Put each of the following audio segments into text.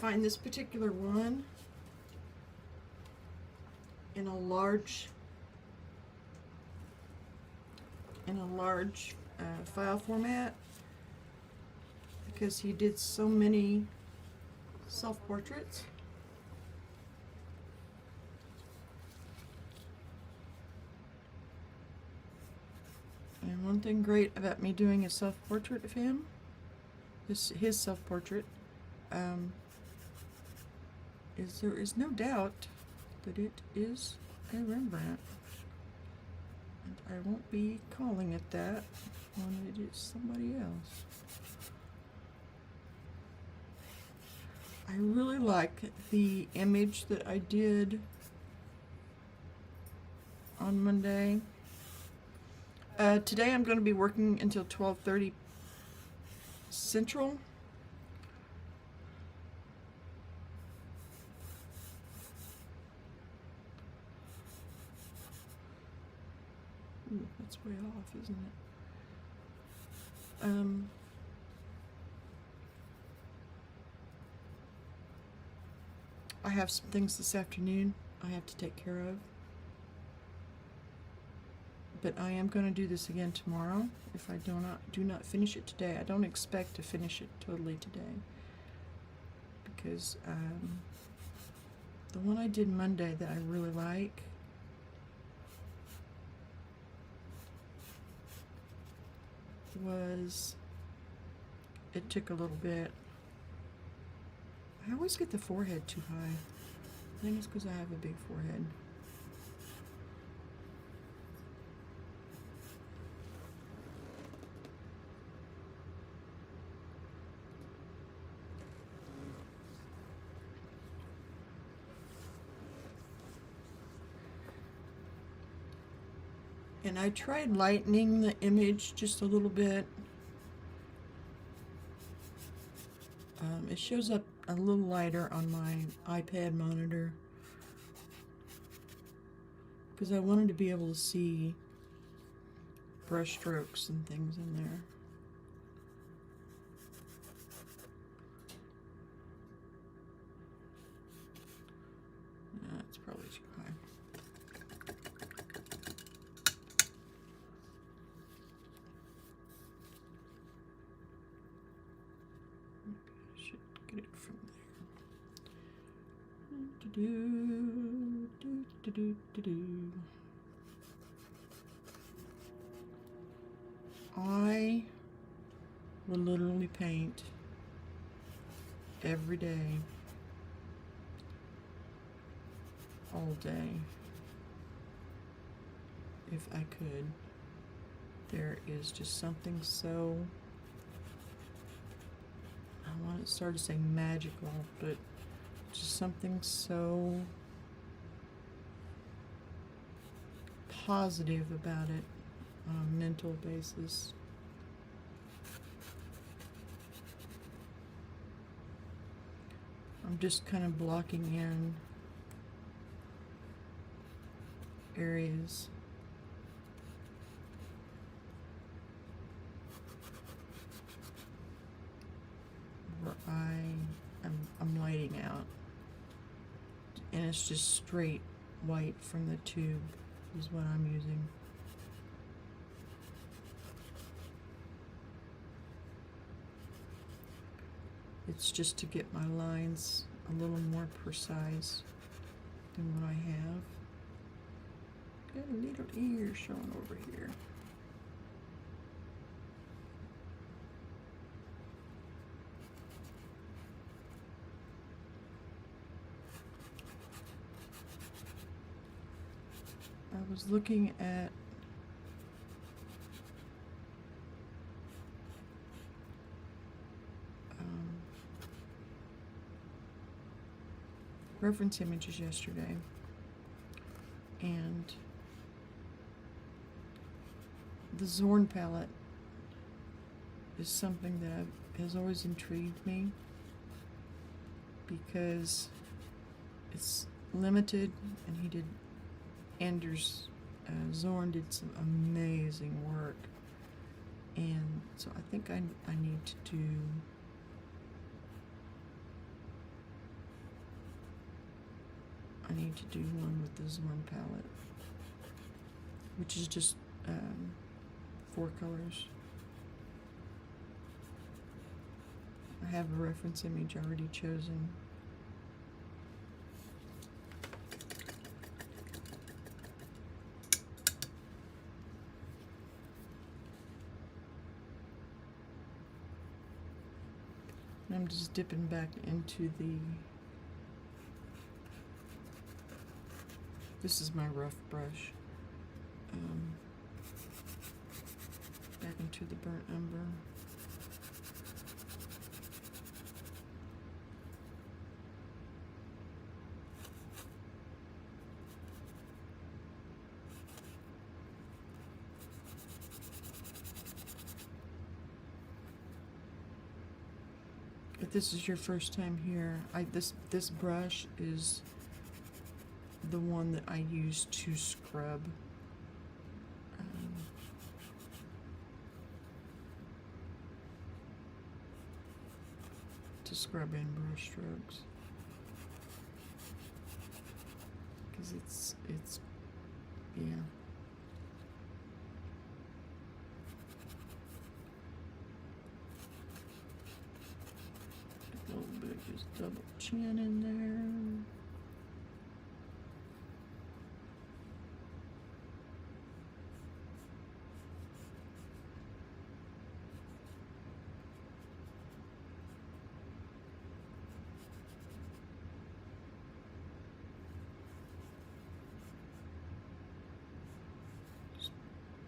find this particular one in a large file format, because he did so many self-portraits. And one thing great about me doing a self-portrait of him, his self-portrait, is there is no doubt that it is a Rembrandt. And I won't be calling it that when it is somebody else. I really like the image that I did on Monday. Today I'm going to be working until 12:30 Central. Ooh, that's way off, isn't it? I have some things this afternoon I have to take care of. But I am going to do this again tomorrow if I do not finish it today. I don't expect to finish it totally today, because the one I did Monday that I really like was, it took a little bit. I always get the forehead too high. I think it's because I have a big forehead. And I tried lightening the image just a little bit. It shows up a little lighter on my iPad monitor, because I wanted to be able to see brush strokes and things in there. That's probably too high. Get it from there. I will literally paint every day, all day, if I could. There is just something so, I want to start to say magical, but just something so positive about it on a mental basis. I'm just kind of blocking in areas where I'm lighting out, and it's just straight white from the tube is what I'm using. It's just to get my lines a little more precise than what I have. Got a little ear showing over here. I was looking at reference images yesterday, and the Zorn palette is something that has always intrigued me, because it's limited, and he did, Anders Zorn did some amazing work, and so I think I need to do need to do one with the Zorn palette, which is just 4 colors. I have a reference image already chosen. I'm just dipping back into the, this is my rough brush, back into the burnt umber. If this is your first time here, this brush is the one that I use to scrub. To scrub in brush strokes, because it's yeah. A little bit, just double chin in there.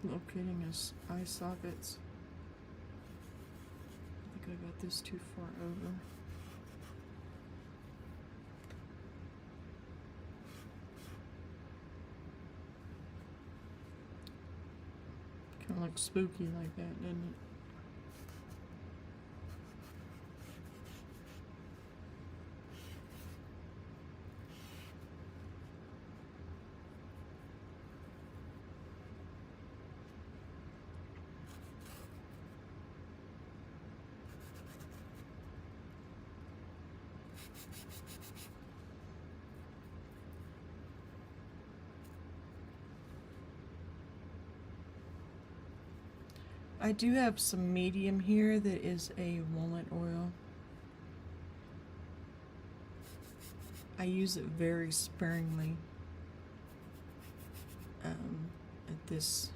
Locating his eye sockets. I think I got this too far over. Kind of looks spooky like that, doesn't it? I do have some medium here that is a walnut oil. I use it very sparingly at this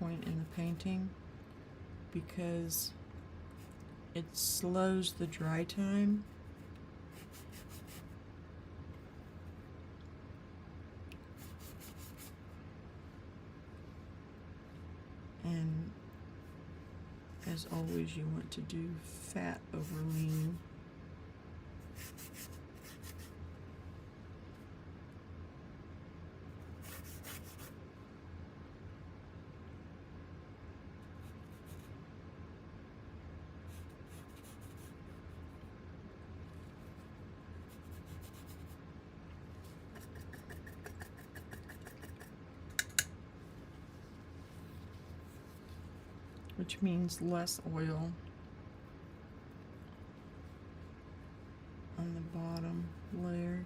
point in the painting, because it slows the dry time. And as always, you want to do fat over lean. Which means less oil on the bottom layer.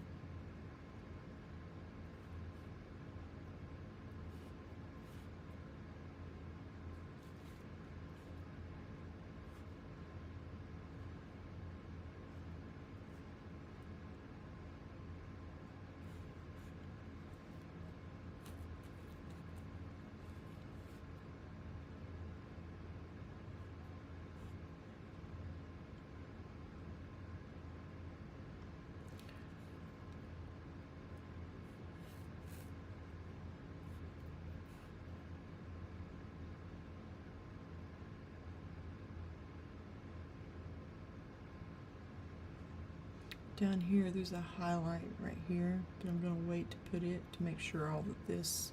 Down here, there's a highlight right here, but I'm going to wait to put it to make sure all of this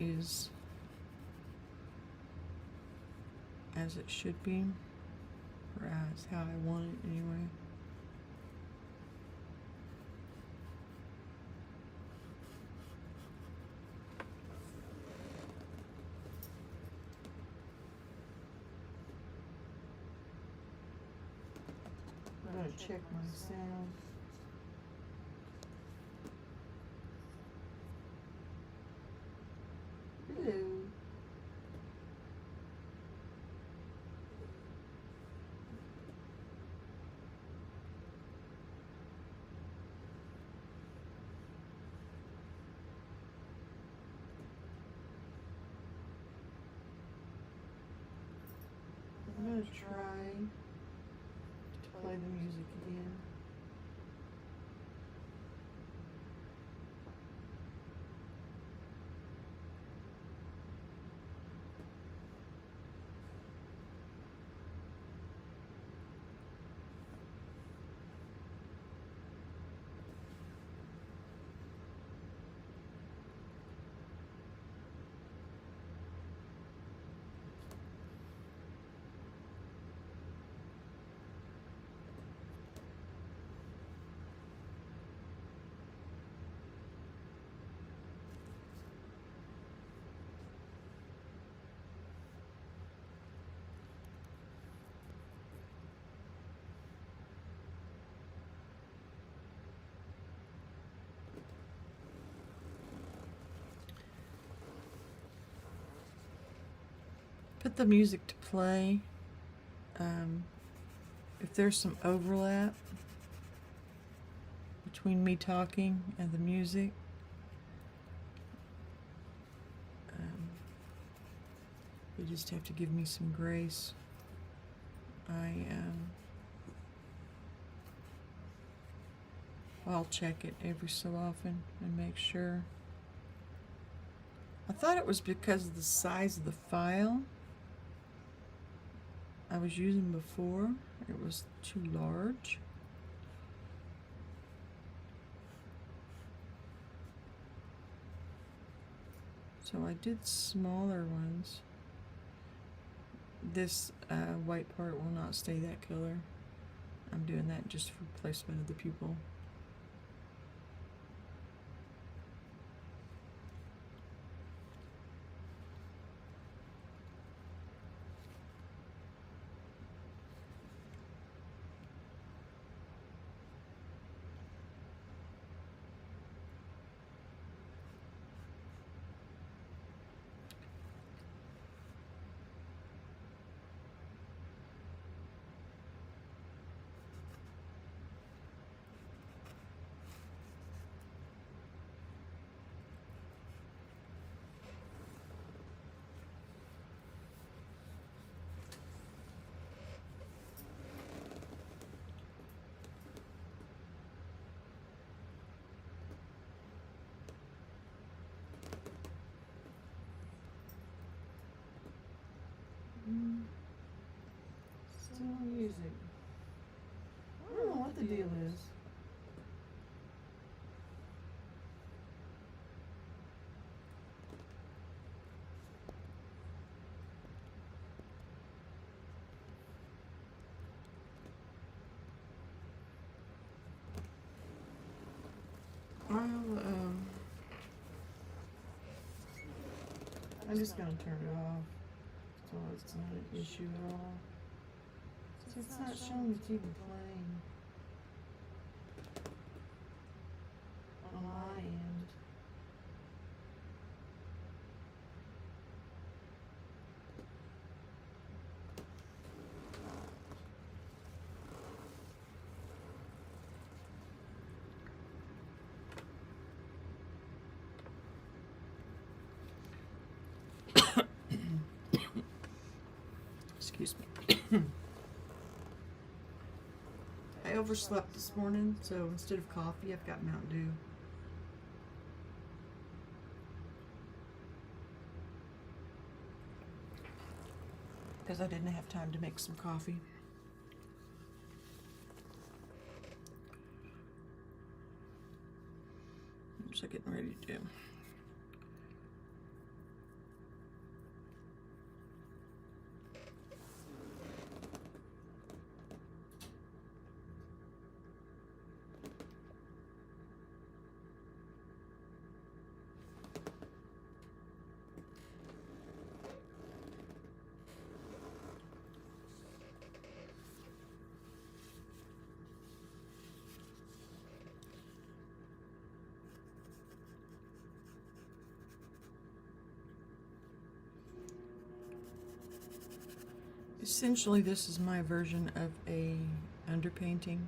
is as it should be, or as how I want it anyway. I'm gonna check my sound. Hello. I'm gonna try to play the music again. Put the music to play. If there's some overlap between me talking and the music, you just have to give me some grace. I'll check it every so often and make sure. I thought it was because of the size of the file I was using before. It was too large. So I did smaller ones. This white part will not stay that color. I'm doing that just for placement of the pupil. Still no music. I don't know what the deal is. I'm just gonna turn it off, so it's not an issue at all. So it's not showing it's even playing on my end. Excuse me. I overslept this morning, so instead of coffee, I've got Mountain Dew. Because I didn't have time to make some coffee. I'm just getting ready to do. Essentially, this is my version of a underpainting.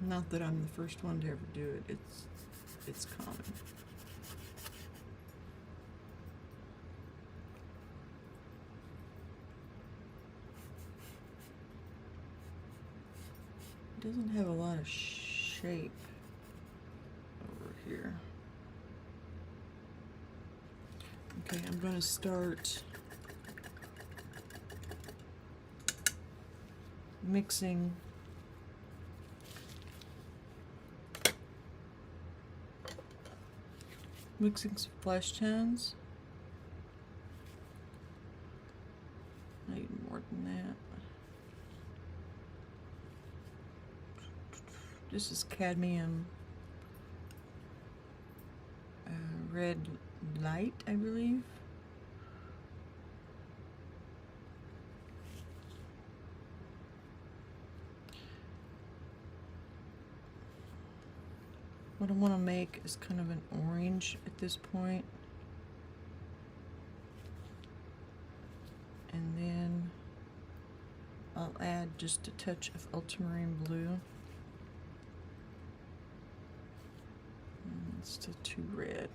Not that I'm the first one to ever do it. It's common. It doesn't have a lot of shape over here. Okay, I'm going to start mixing some flesh tones. Not even more than that. This is cadmium red light, I believe. What I want to make is kind of an orange at this point. And then I'll add just a touch of ultramarine blue. It's still too red.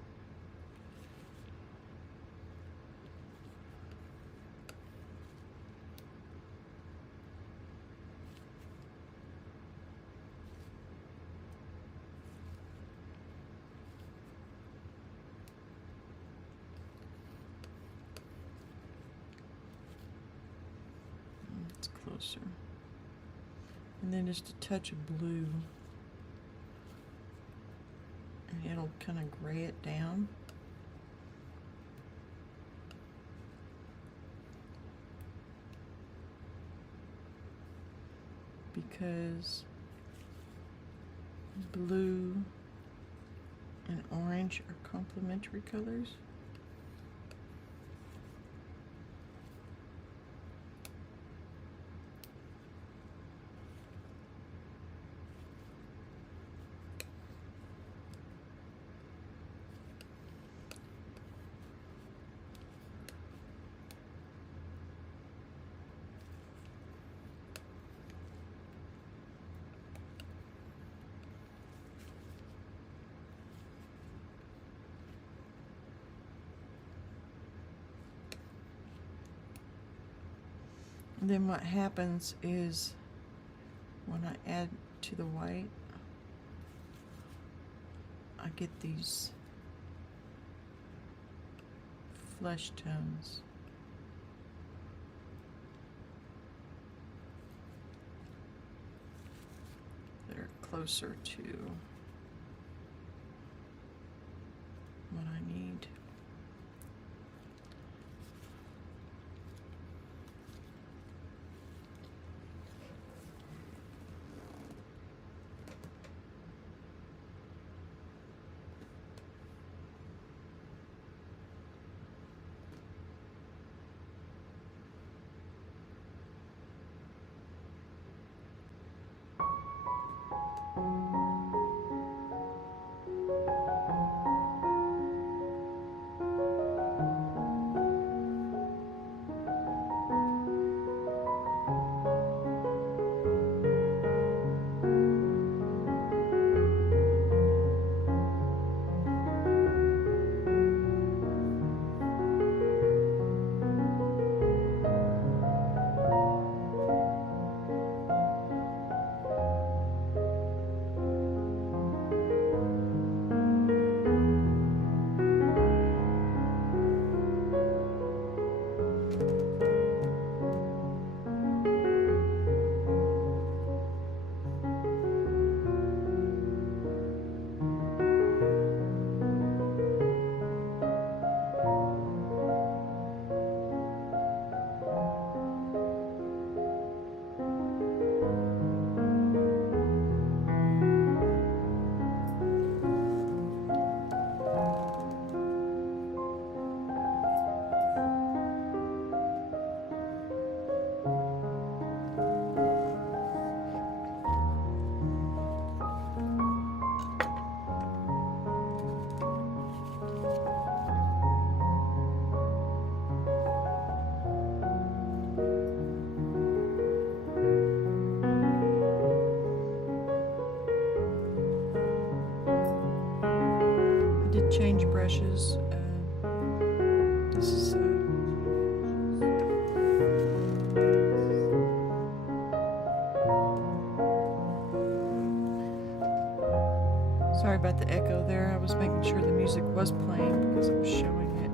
It's closer. And then just a touch of blue. And it'll kind of gray it down. Because blue and orange are complementary colors. And then what happens is when I add to the white, I get these flesh tones. That are closer to what I need. did change brushes. This is sorry about the echo there. I was making sure the music was playing because I was showing it.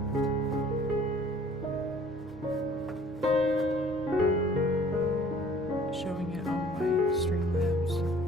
Showing it on my Streamlabs.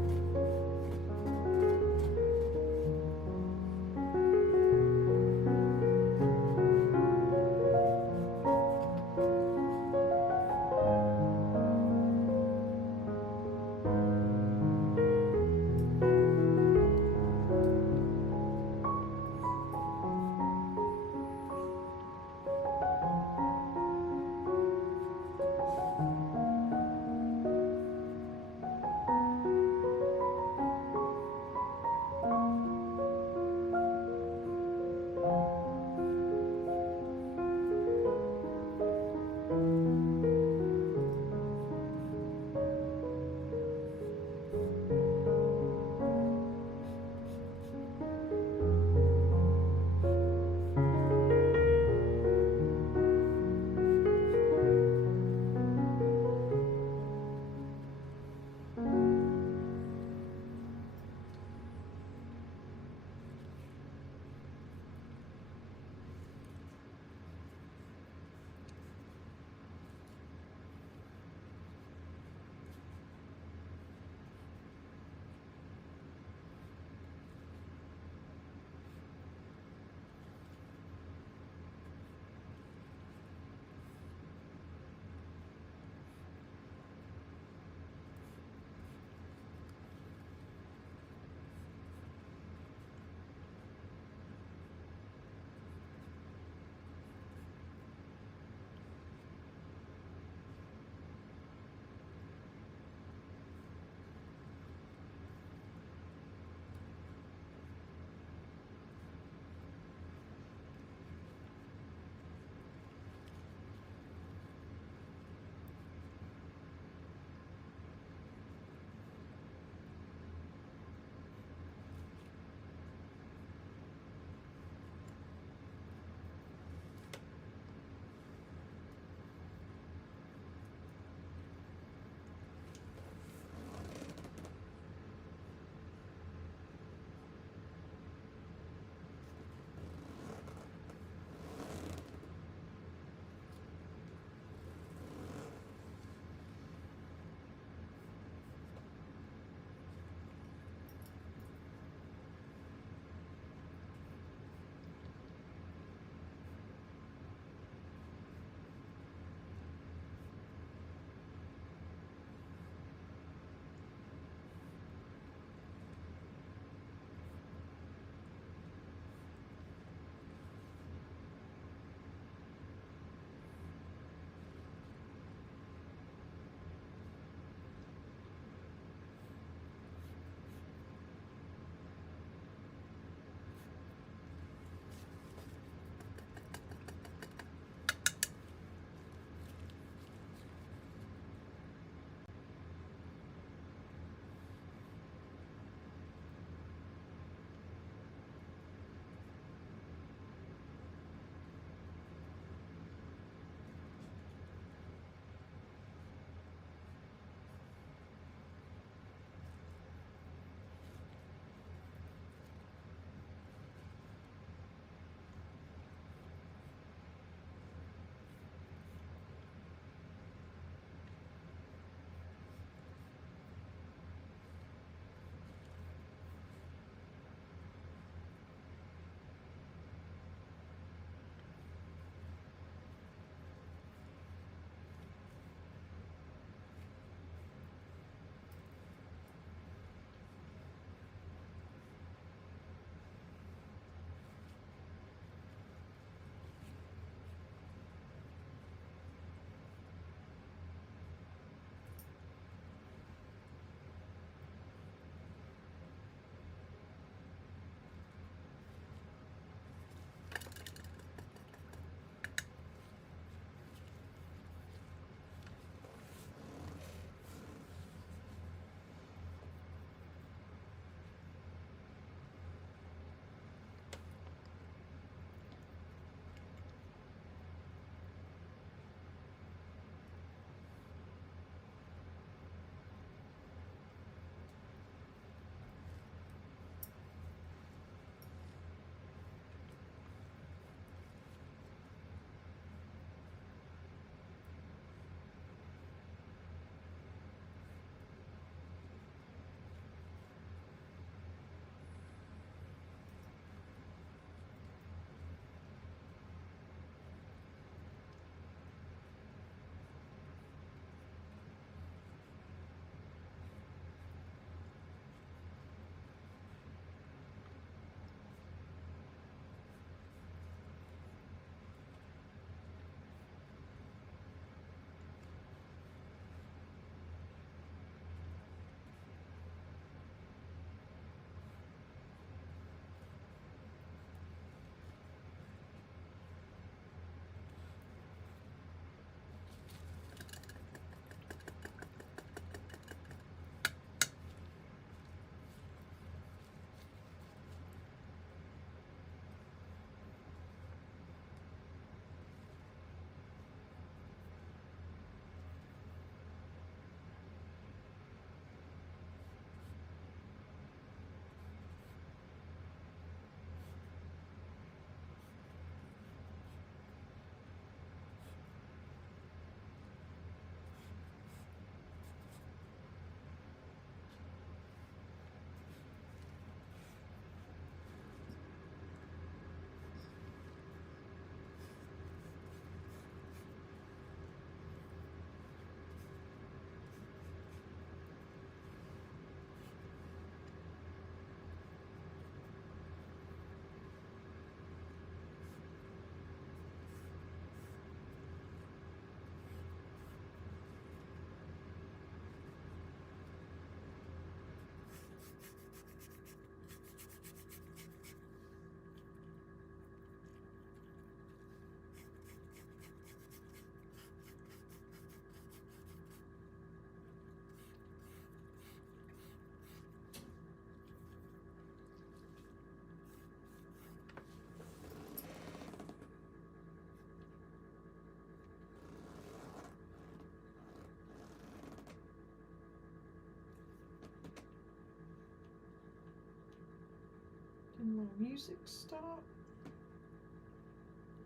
Music stop?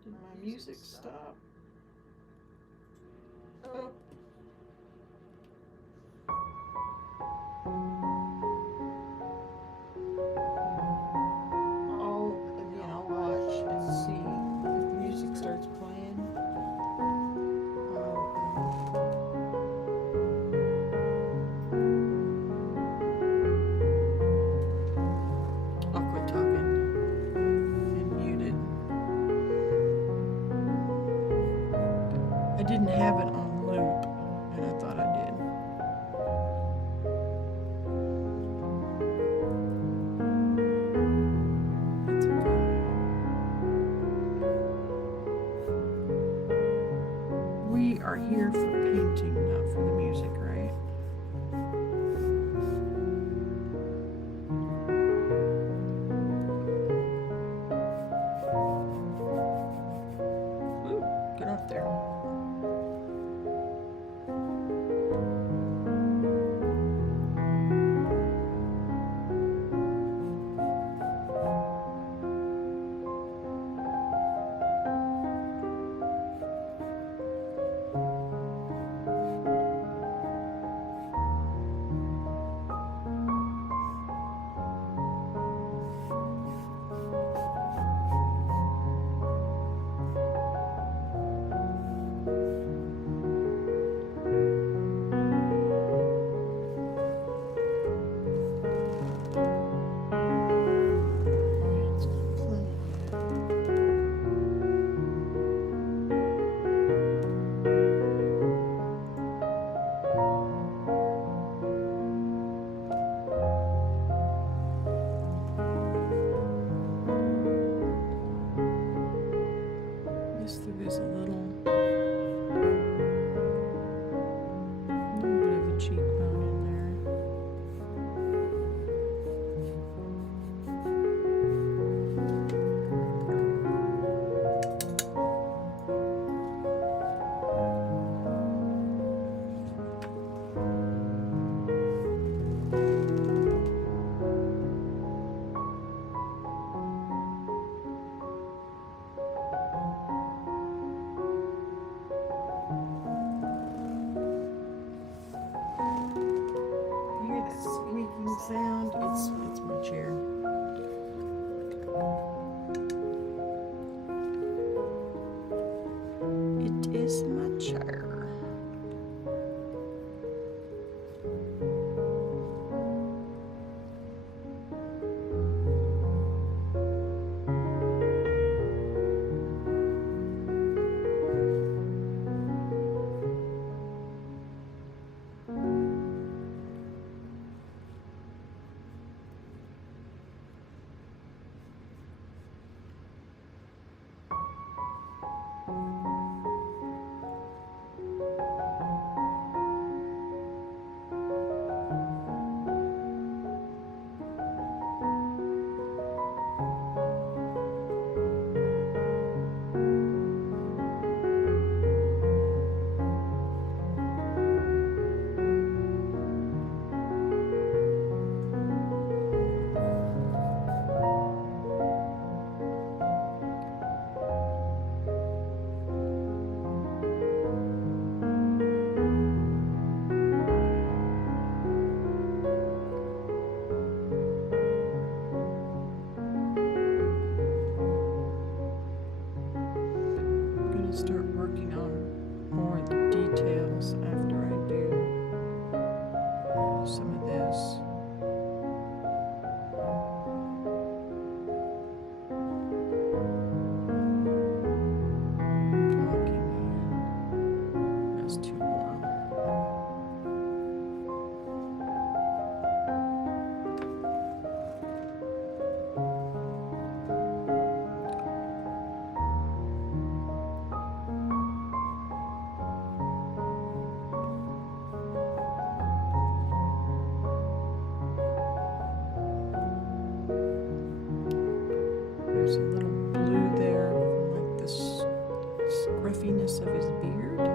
Did my music stop? Oh. I'll watch and see if music starts playing. I'll quit talking and mute it. I didn't have it on loop, and I thought I did. It's okay. We are here for painting, not for the music, right? Ooh, get off there. It's not playing yet. Yes, there is a little bit of a cheekbone in there. You hear that squeaking sound? It's my chair. It is my chair. I'm gonna start working on more of the details after I do some of this. Blocking in. That's too warm. There's a little blue there from like the scruffiness of his beard, or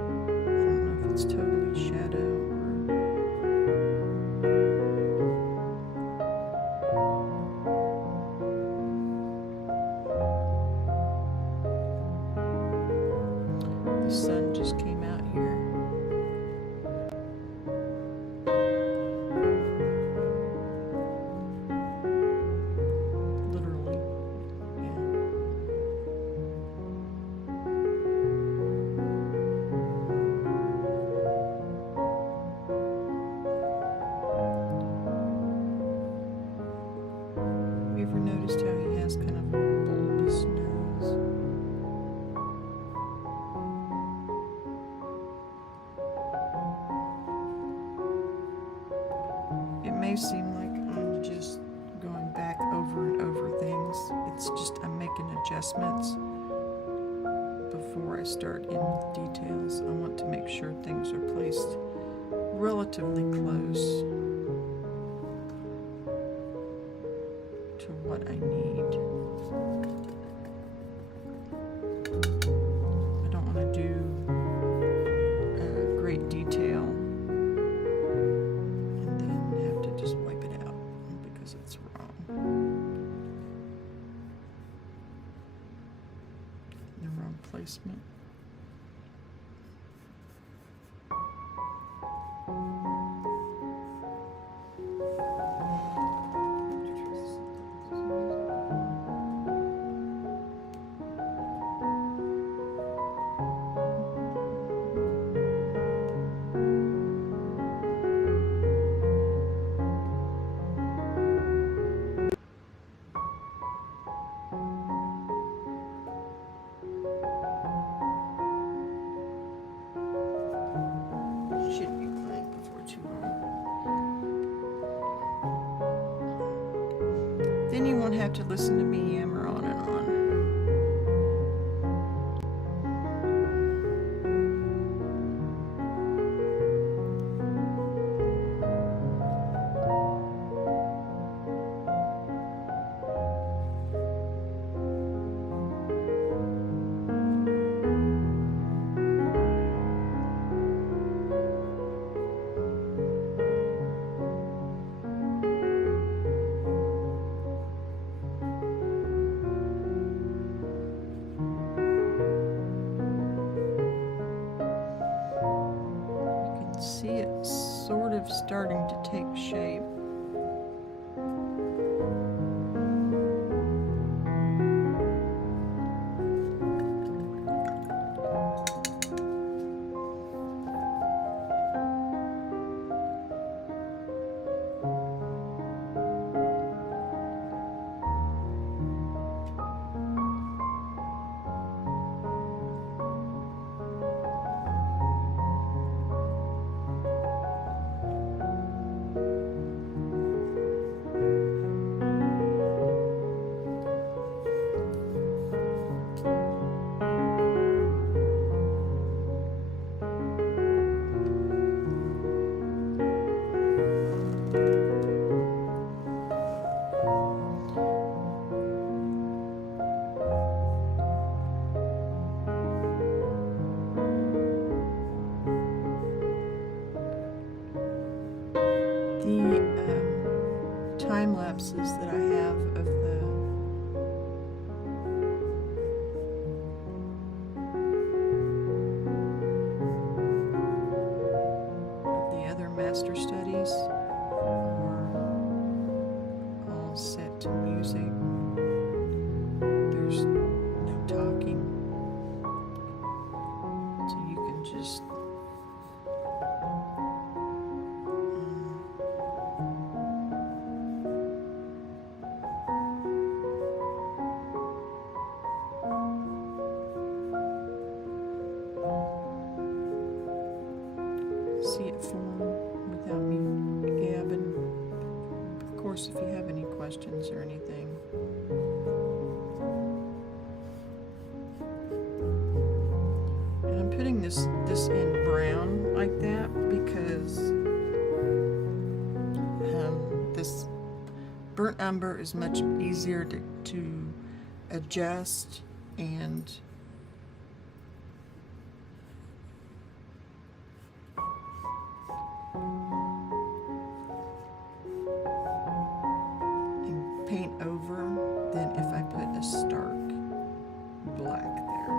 I don't know if it's totally shadow or you ever noticed how he has kind of a bulbous nose? It may seem like I'm just going back over and over things. It's just I'm making adjustments before I start in details. I want to make sure things are placed relatively close to what I need. I don't want to do great detail and then have to just wipe it out because it's wrong. The wrong placement. Should be playing before too long. Then you won't have to listen to me yammer on and on. See it sort of starting to take shape. The time lapses that I have of the other master studies are all set to music. There's no talking, so you can just see it form without me gabbing. Of course, if you have any questions or anything. And I'm putting this in brown like that because this burnt umber is much easier to adjust and paint over than if I put a stark black there.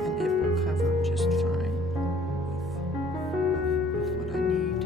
And it will cover just fine with what I need.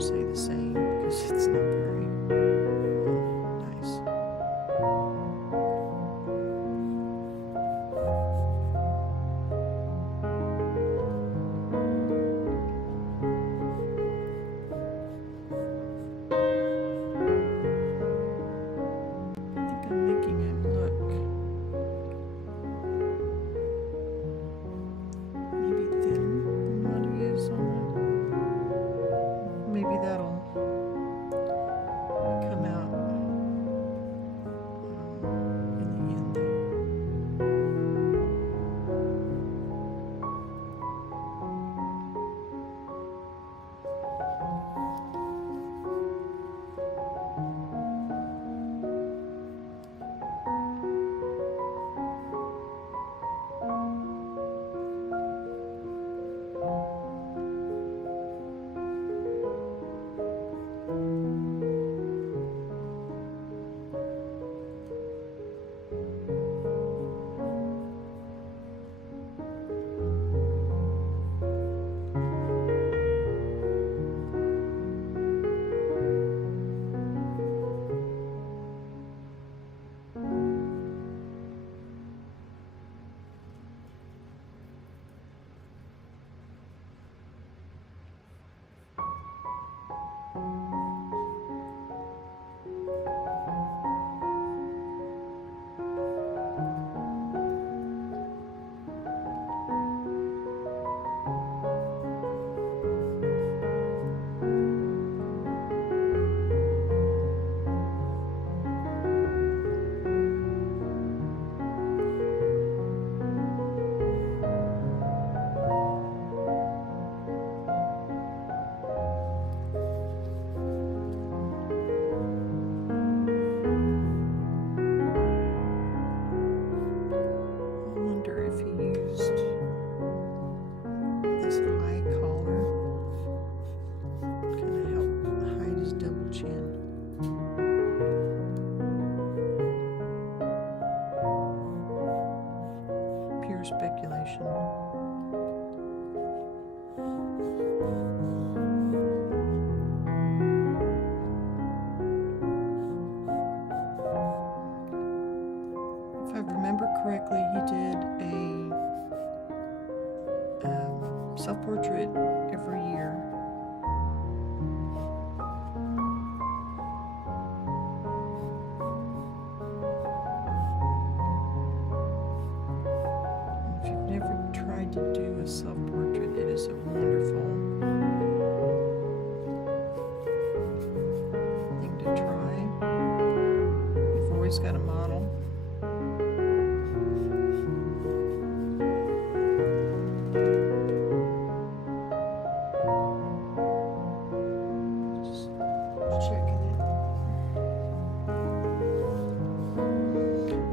say the same because it's not very nice. I think I'm making him look maybe thinner than what he is on that. Maybe that'll come out in the end though. I wonder if he used this high collar, kind of help hide his double chin. Pure speculation. If I remember correctly, he did a self-portrait every year. If you've never tried to do a self-portrait, it is a wonderful thing to try. You've always got a model. Just checking it.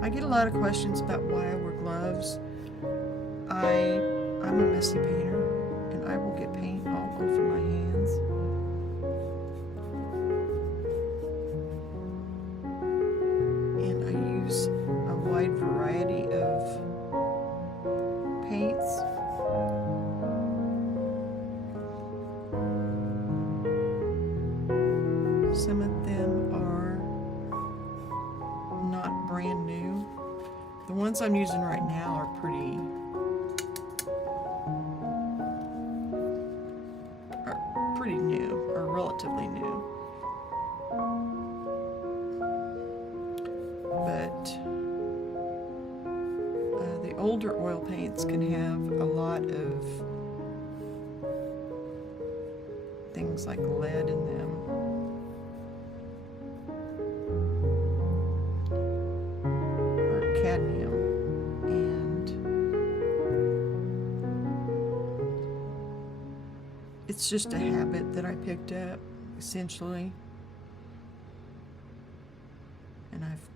I get a lot of questions about why I wear gloves. I'm a messy painter, and I will get paint all over my hands. And I use a wide variety of paints. Some of them are not brand new. The ones I'm using right now are pretty new, or relatively new. But the older oil paints can have a lot of things like lead in them. Or cadmium. And it's just a habit that I picked up, essentially. And I've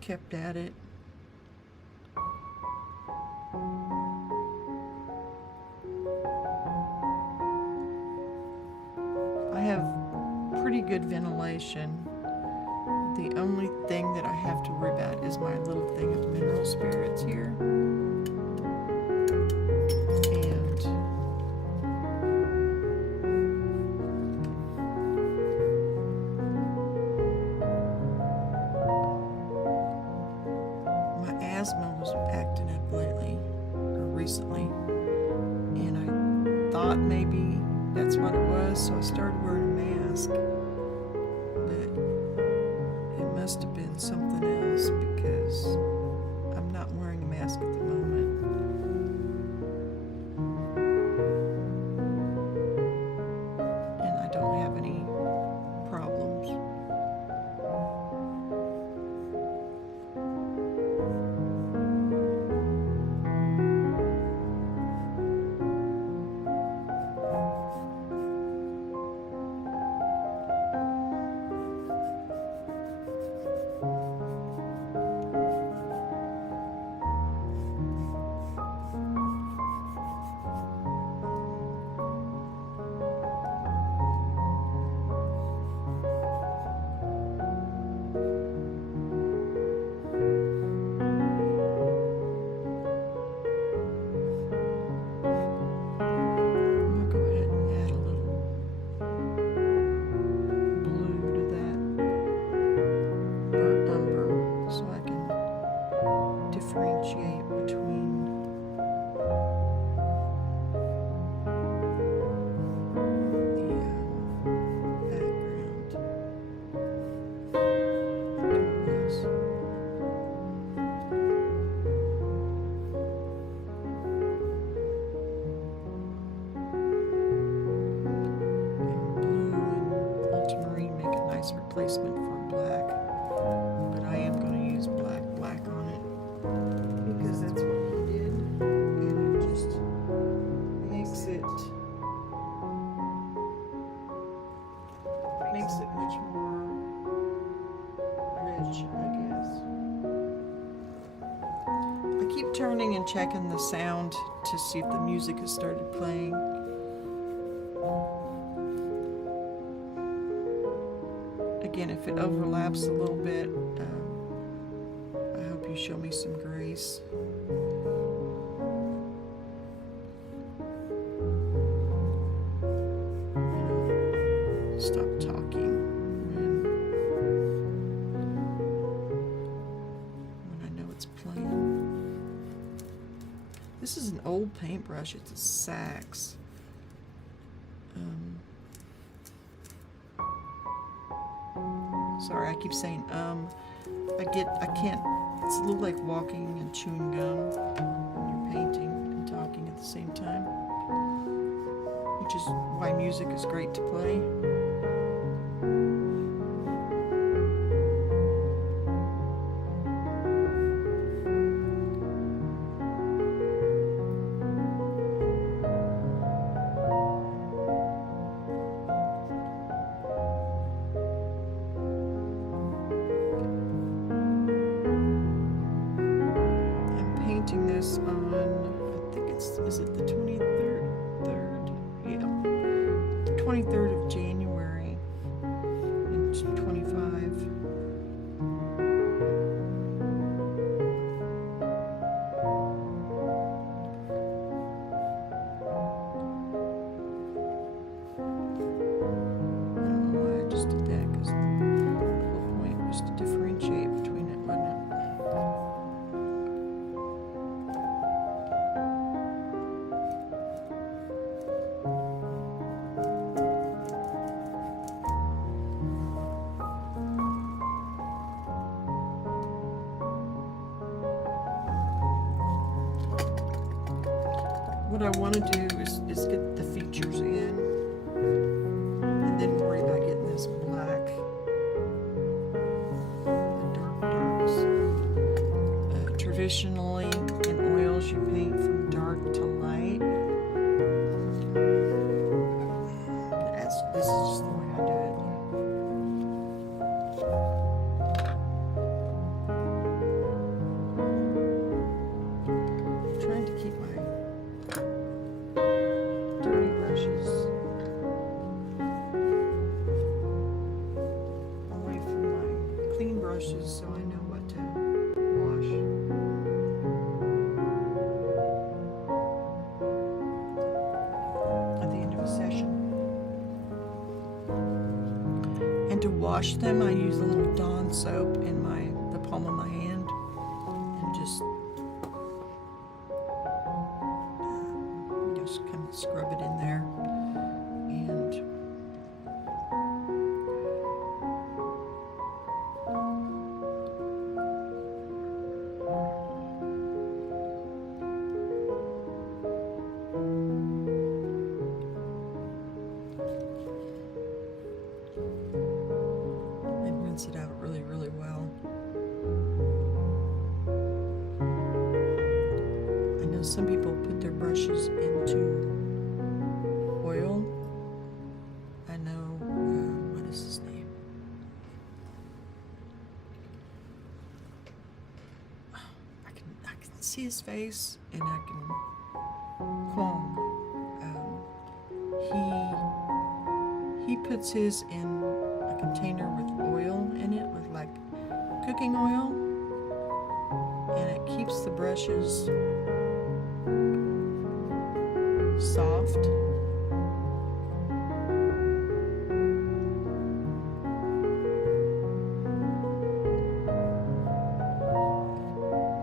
kept at it. I have pretty good ventilation. The only thing that I have to worry about is my little thing of mineral spirits here. And thought maybe that's what it was, so I started wearing a mask. But it must have been something else because I'm not wearing a mask at the moment. And I don't have any problems. Differentiate between the background. Yes. And blue and ultramarine make a nice replacement for black, but I am going to use black on it. Because that's what he did, and it just makes it much more rich, I guess. I keep turning and checking the sound to see if the music has started playing. Again, if it overlaps a little bit, I hope you show me some grace. Stop talking when I know it's playing. This is an old paintbrush. It's a Saks. Sorry, I keep saying I can't. It's a little like walking and chewing gum when you're painting and talking at the same time, which is why music is great to play. This on, I think is it the 23rd? Yeah. The 23rd of January in 25. I don't know why I just did that, because the whole point was to differentiate between it, wasn't it? What I want to do is get the features in and then worry about getting this black, the darks. Traditionally, in oils, you paint from dark to light. This is just the way I do it. I'm trying to keep my dirty brushes away from my clean brushes so I know what to wash. At the end of a session. And to wash them, I use a little Dawn soap in the palm of my hand and just kind of scrub it in there, and rinse it out really, really well. I know some people put their brushes into oil. I know, what is his name? I can see his face, and I can Kwong. He puts his in a container with oil in it, with like cooking oil, and it keeps the brushes soft.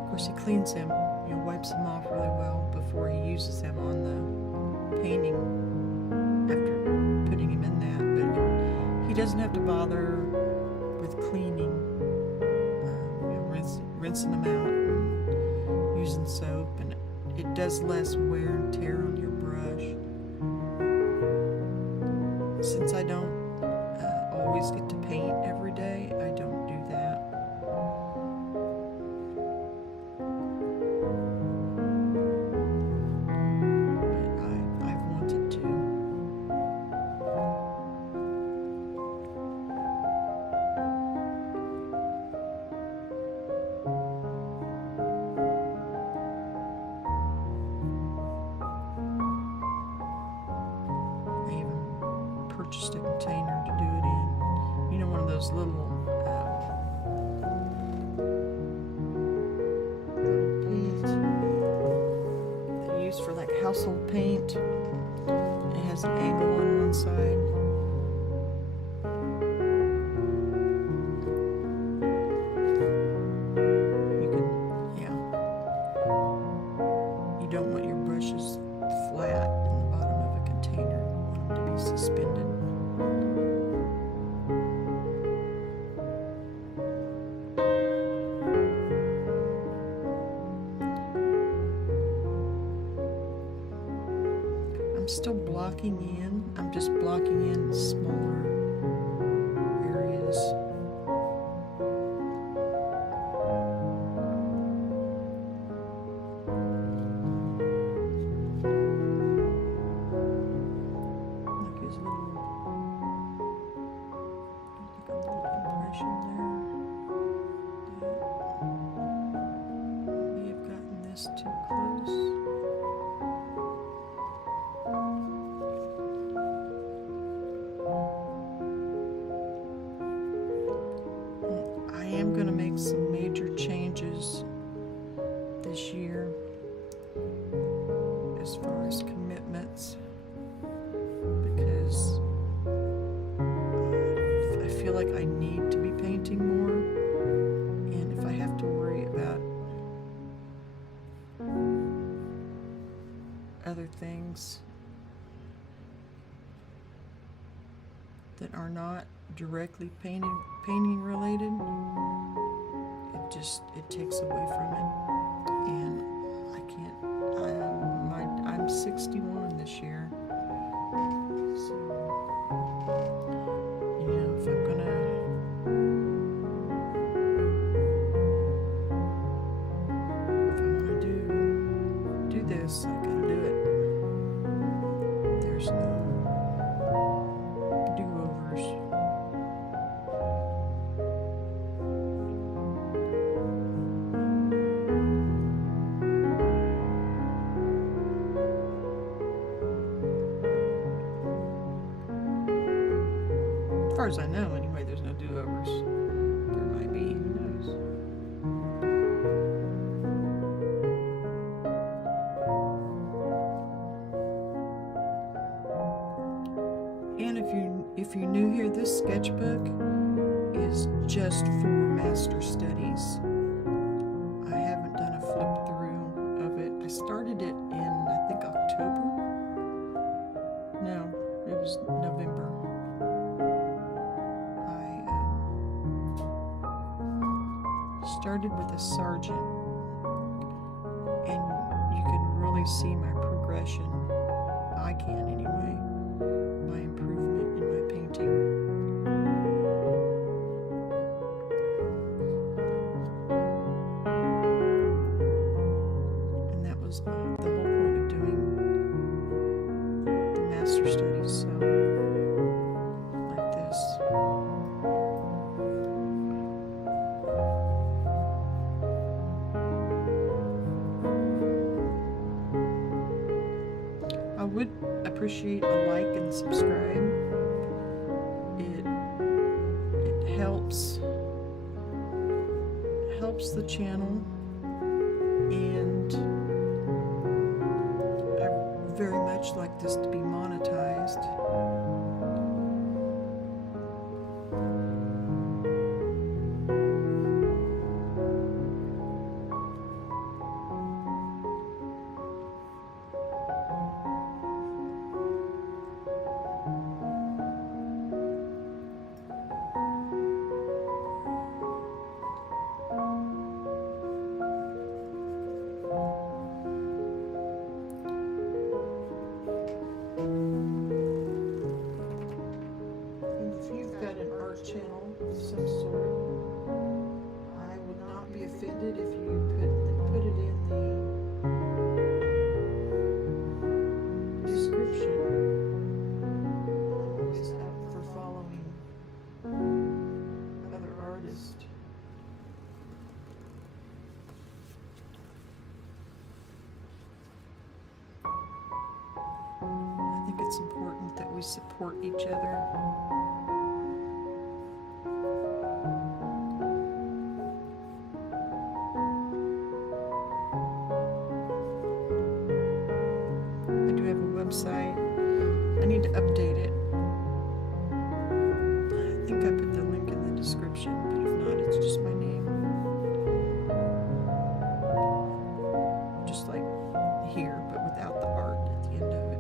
Of course, he cleans them, wipes them off really well before he uses them on the painting after putting him in that. But he doesn't have to bother with cleaning, rinsing them out and using soap, and it does less wear and tear on your brush. Since I don't always get to paint every day, I don't do that. But I've wanted to. Purchased a container to do it in. One of those little paint they use for like household paint. It has an angle on one side. You don't want your brushes flat in the bottom of a container. You want them to be suspended. I'm still blocking in. I'm just blocking in smaller areas. Like his little, like a little impression there. May have gotten this too close. I'm going to make some major changes this year as far as commitments, because I feel like I need to be painting more, and if I have to worry about other things that are not directly painting related, it takes away from it, and I can't. I'm 61 this year, so if I'm gonna do this, I gotta do it. There's no do-overs. As far as I know, anyway, there's no do-overs. There might be, who knows? And if you're new here, this sketchbook is just for master studies. I haven't done a flip through of it. I started it in, I think, October, No, it was November. I started with a sergeant, and you can really see my progression. I can anyway. My improvement in my painting. And that was the whole point of doing the master studies. So, like this. I would appreciate a like and subscribe. It helps the channel, and I very much like this to be monetized. Channel of some sort, I would not be offended if you put it in the description. I'm always up for following other artists. I think it's important that we support each other. Website. I need to update it. I think I put the link in the description, but if not, it's just my name. Just like here, but without the art at the end of it.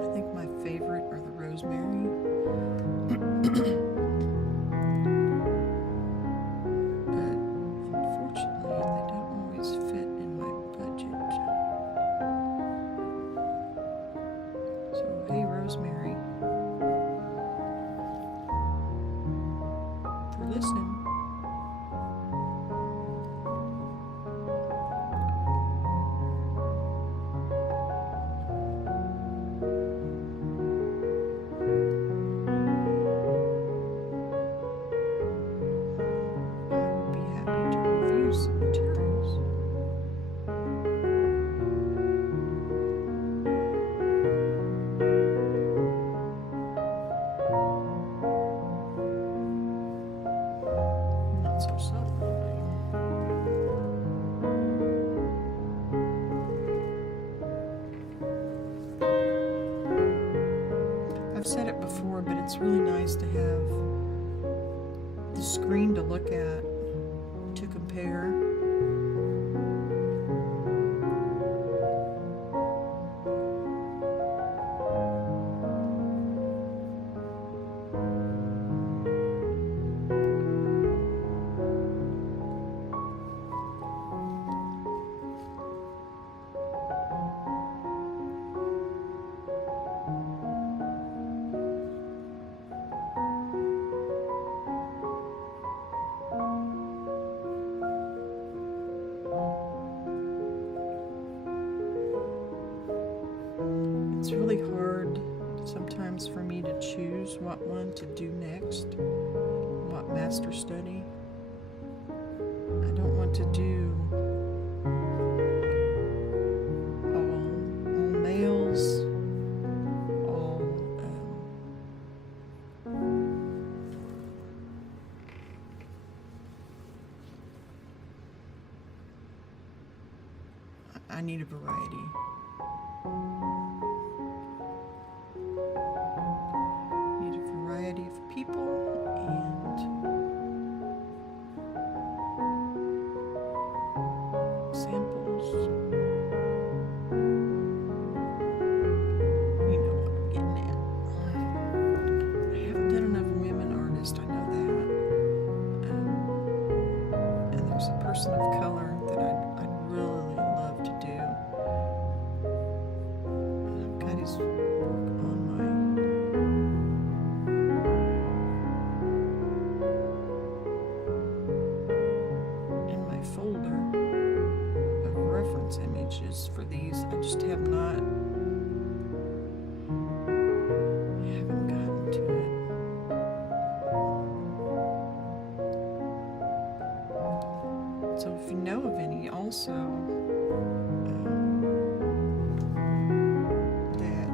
I think my favorite are the rosemary. But unfortunately, they don't always fit in my budget. So, hey, rosemary, for listening. I've said it before, but it's really nice to have the screen to look at, to compare. It's really hard sometimes for me to choose what one to do next, what master study. I don't want to do all males, all I need a variety. Need a variety of people and samples. You know what I'm getting at. I haven't done enough women artists, I know that. And there's a person of color that I'd really love to do. And I've got his work on in my folder of reference images for these. I just haven't gotten to it. So if you know of any also that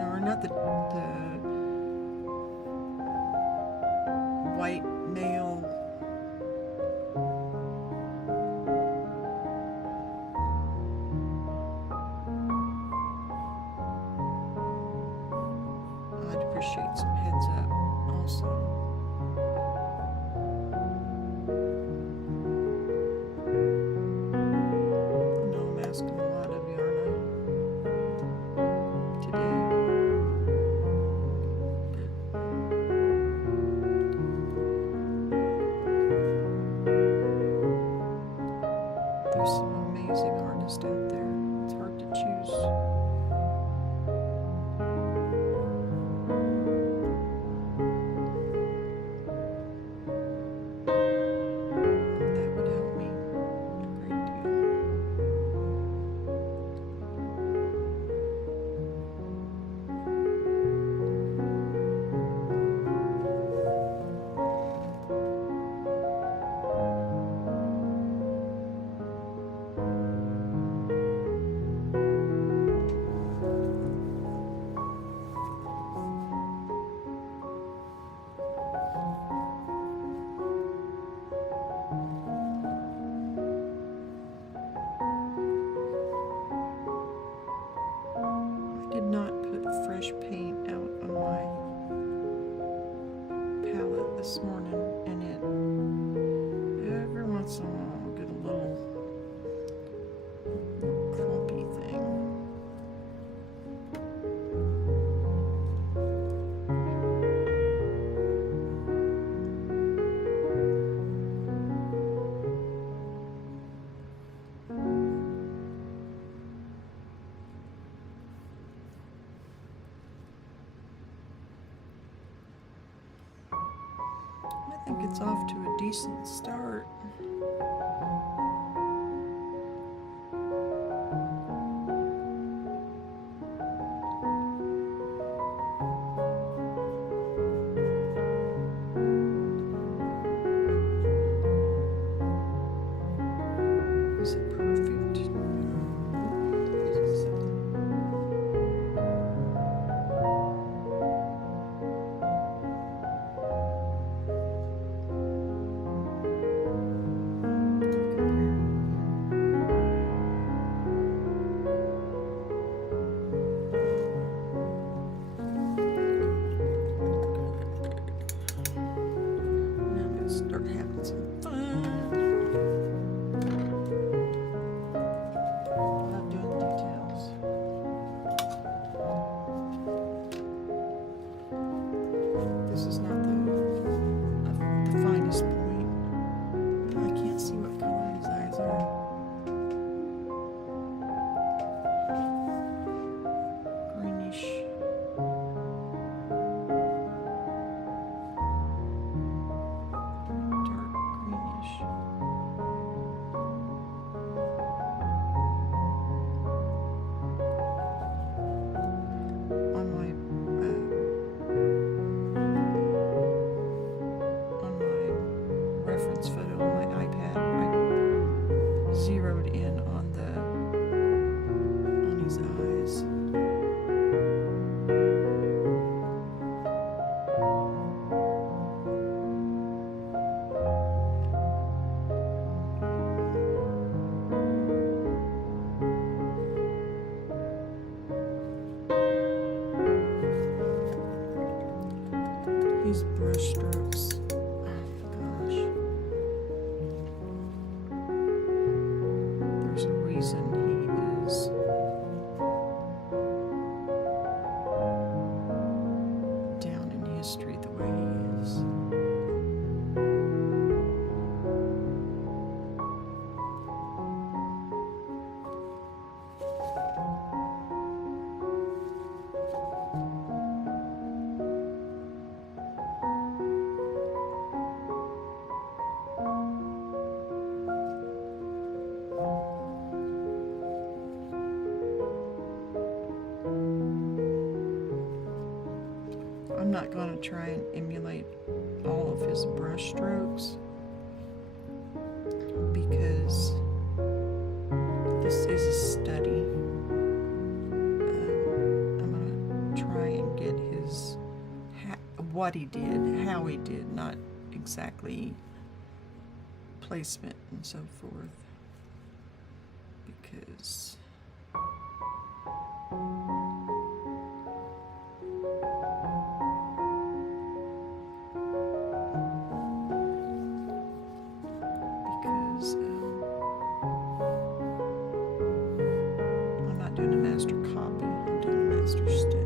are not the white male I'd appreciate some heads up also. I know I'm asking a lot of you, aren't I? Today. There's some amazing artists out there. It's hard to choose. That would help me a great deal. I did not put fresh paint out on my palette this morning, and it every once in a while I'll get a little clumpy thing. I think it's off to a decent start. Is it perfect? Now I'm gonna start having some fun. Love doing details. This is not the finest point. I can't see what color his eyes are. Greenish. Dark greenish. On my reference photo on my iPad, I zeroed in on his eyes. going to try and emulate all of his brush strokes, because this is a study. I'm going to try and get his what he did, how he did, not exactly placement and so forth, because I'm not doing a master copy, I'm doing a master study.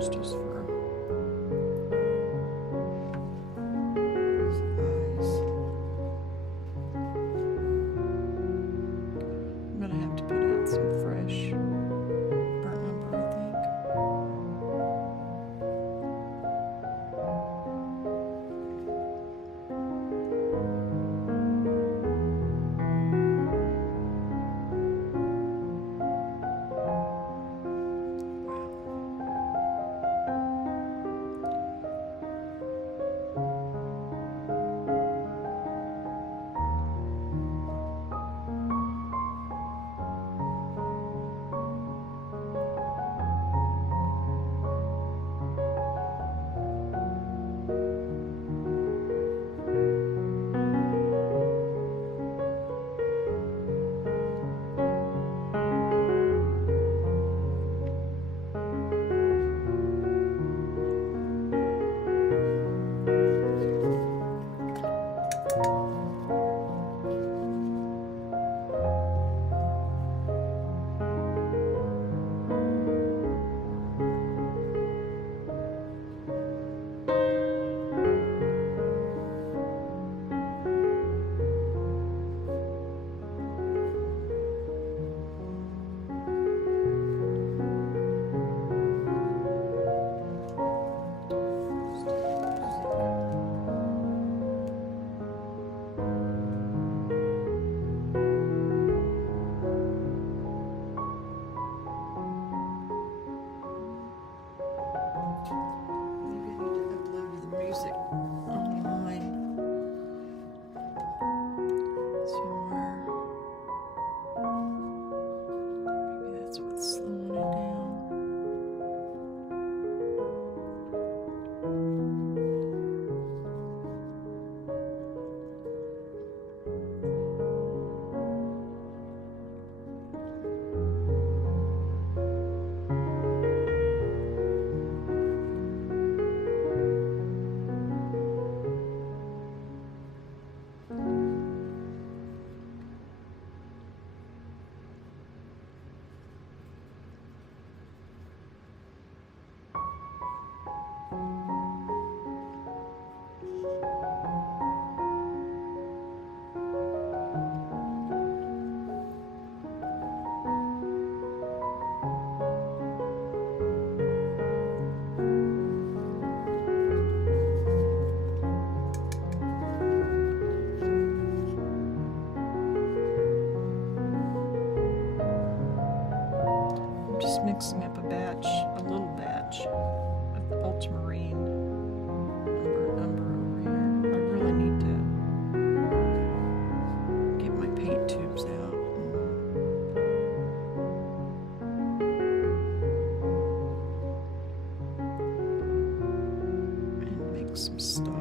Just for his eyes. I'm gonna have to put out some fresh burnt umber, I think. Mixing up a little batch of the ultramarine umber over here. I really need to get my paint tubes out and make some stock.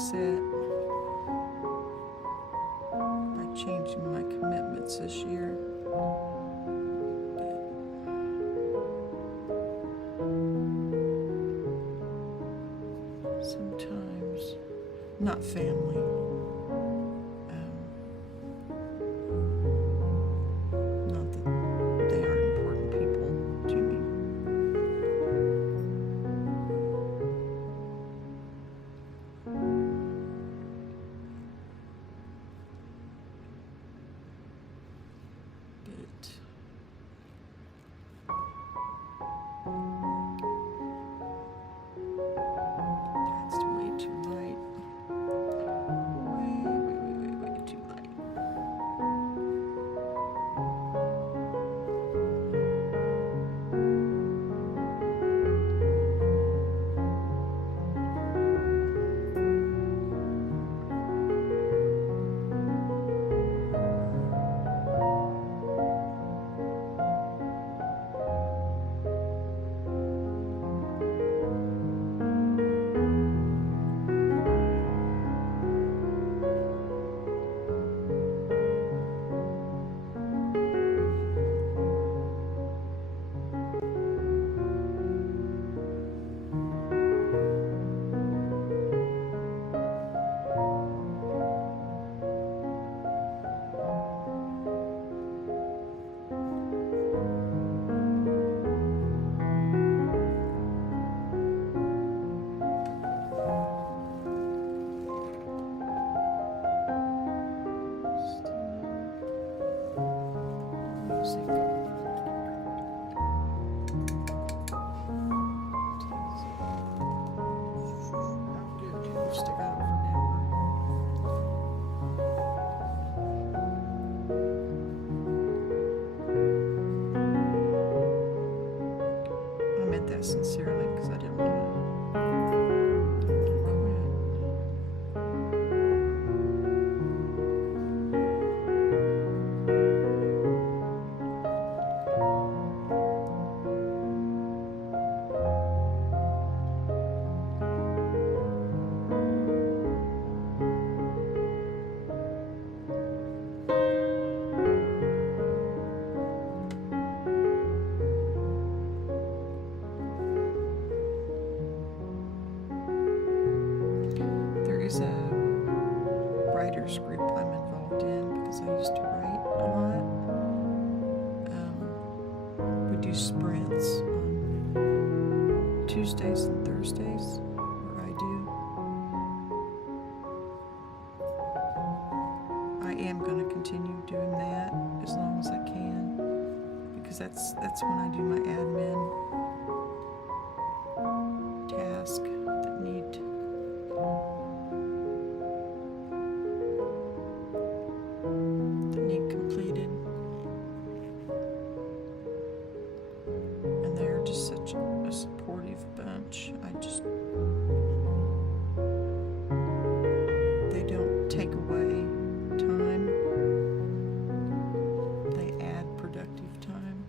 upset by changing my commitments this year. But sometimes, not family. Not that they aren't important people to me. That's way too light. Way too light. I meant that sincerely because I didn't want to quit. There is a writers group I'm involved in because I used to write a lot. We do sprints on Tuesdays and Thursdays, or I do. I am going to continue doing that as long as I can because that's when I do my admin task that need completed. And they're just such a supportive bunch. They don't take away time. They add productive time.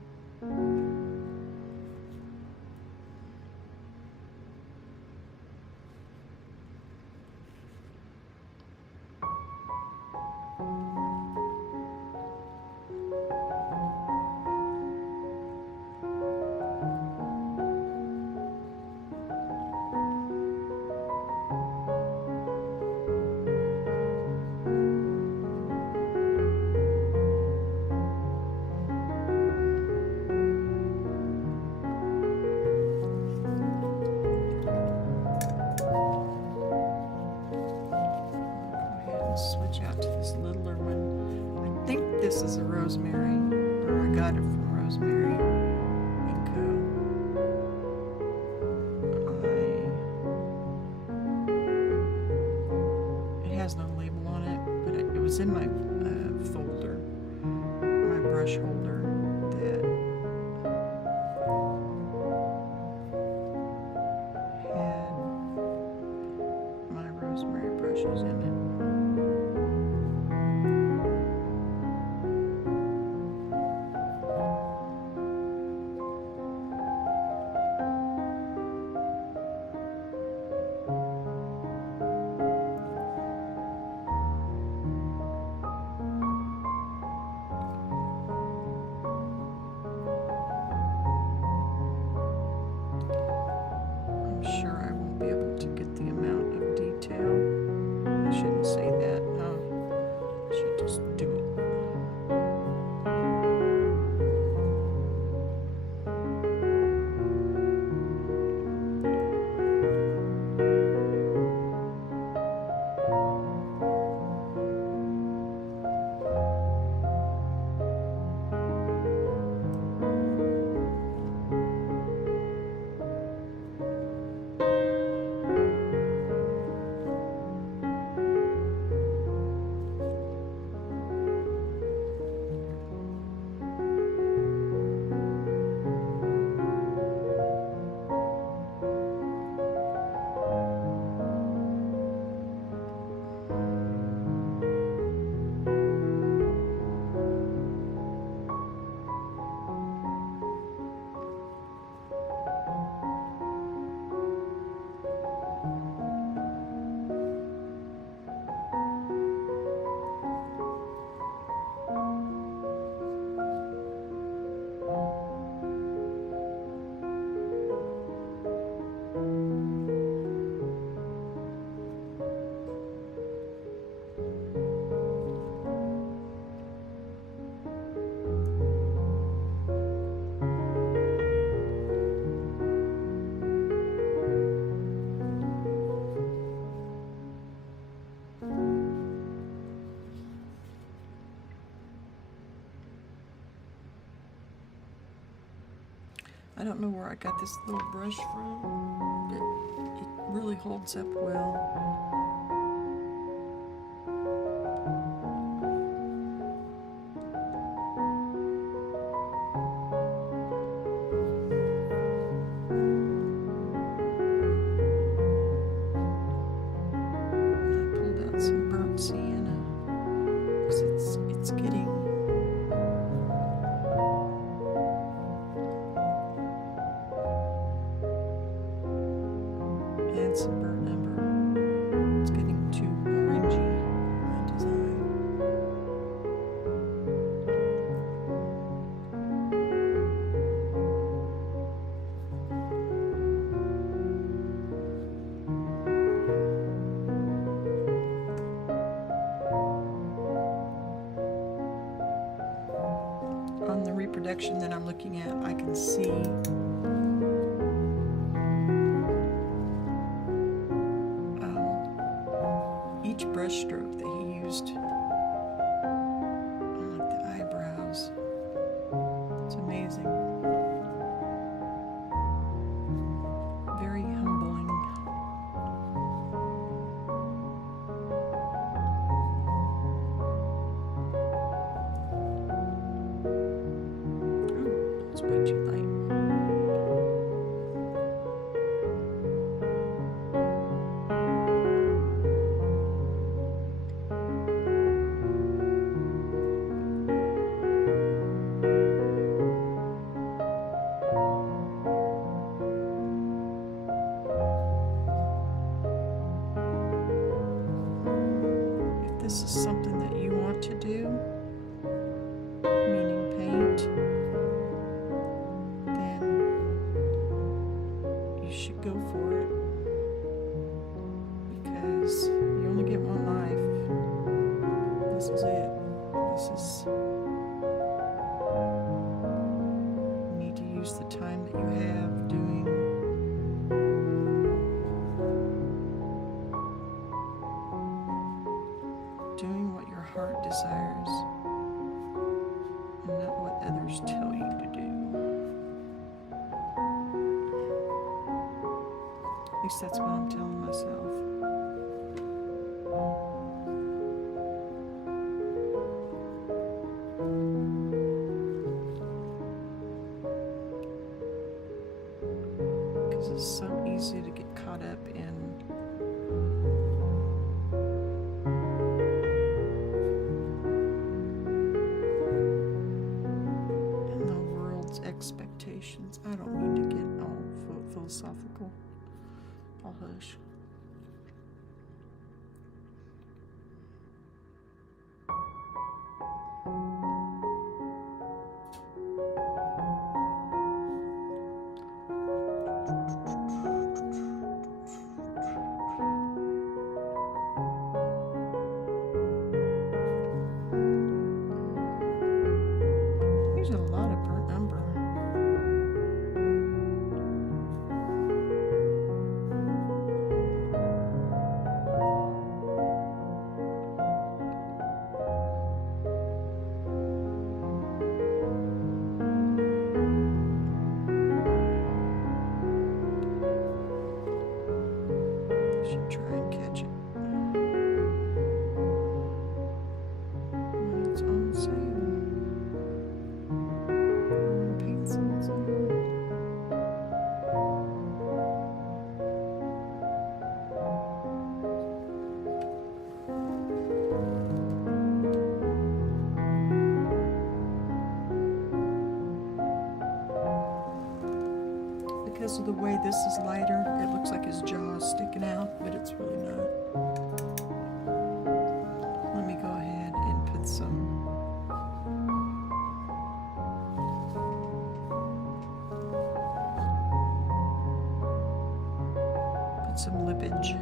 Switch out to this littler one. I think this is a rosemary, or I got it from Rosemary and Co. It has no label on it, but it was in my folder, my brush holder that had my rosemary brushes in it. I don't know where I got this little brush from, but it really holds up well. I pulled out some burnt sienna because it's getting and some burnt umber. It's getting too orangey, my design. On the reproduction that I'm looking at, I can see each brush stroke that he used on like the eyebrows. It's amazing. Very humbling. Ooh, it's way too light. This is something that you want to do, meaning paint, then you should go for it, because you only get one life. This is it. You need to use the time that you have doing what your heart desires and not what others tell you to do. At least that's what I'm telling myself. Because it's so easy to get caught up in expectations. I don't mean to get all philosophical. I'll hush. There's a lot of burnt umber. Should try and catch it when it's on sale. When paint's on sale. Because of the way this is lighter, it looks like his jaw is sticking out, but it's really not. Let me go ahead and put some lippage.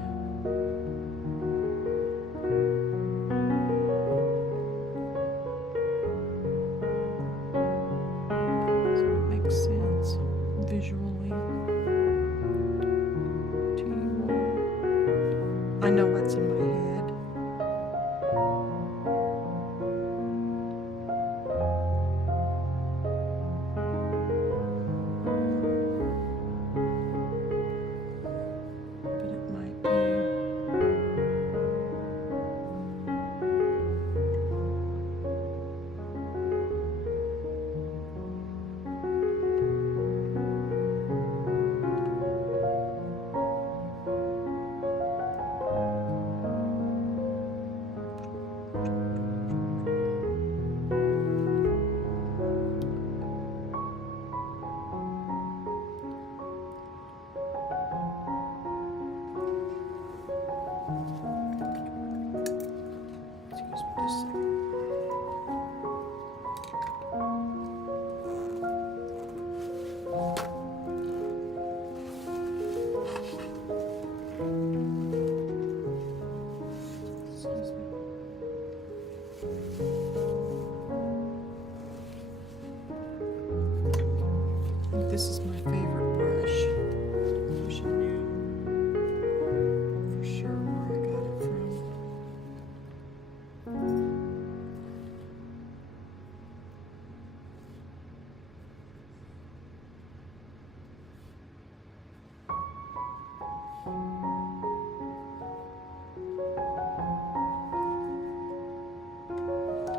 So it makes sense visually to you all. I know what's in my head. this is my favorite brush. I wish I knew for sure where I got it from.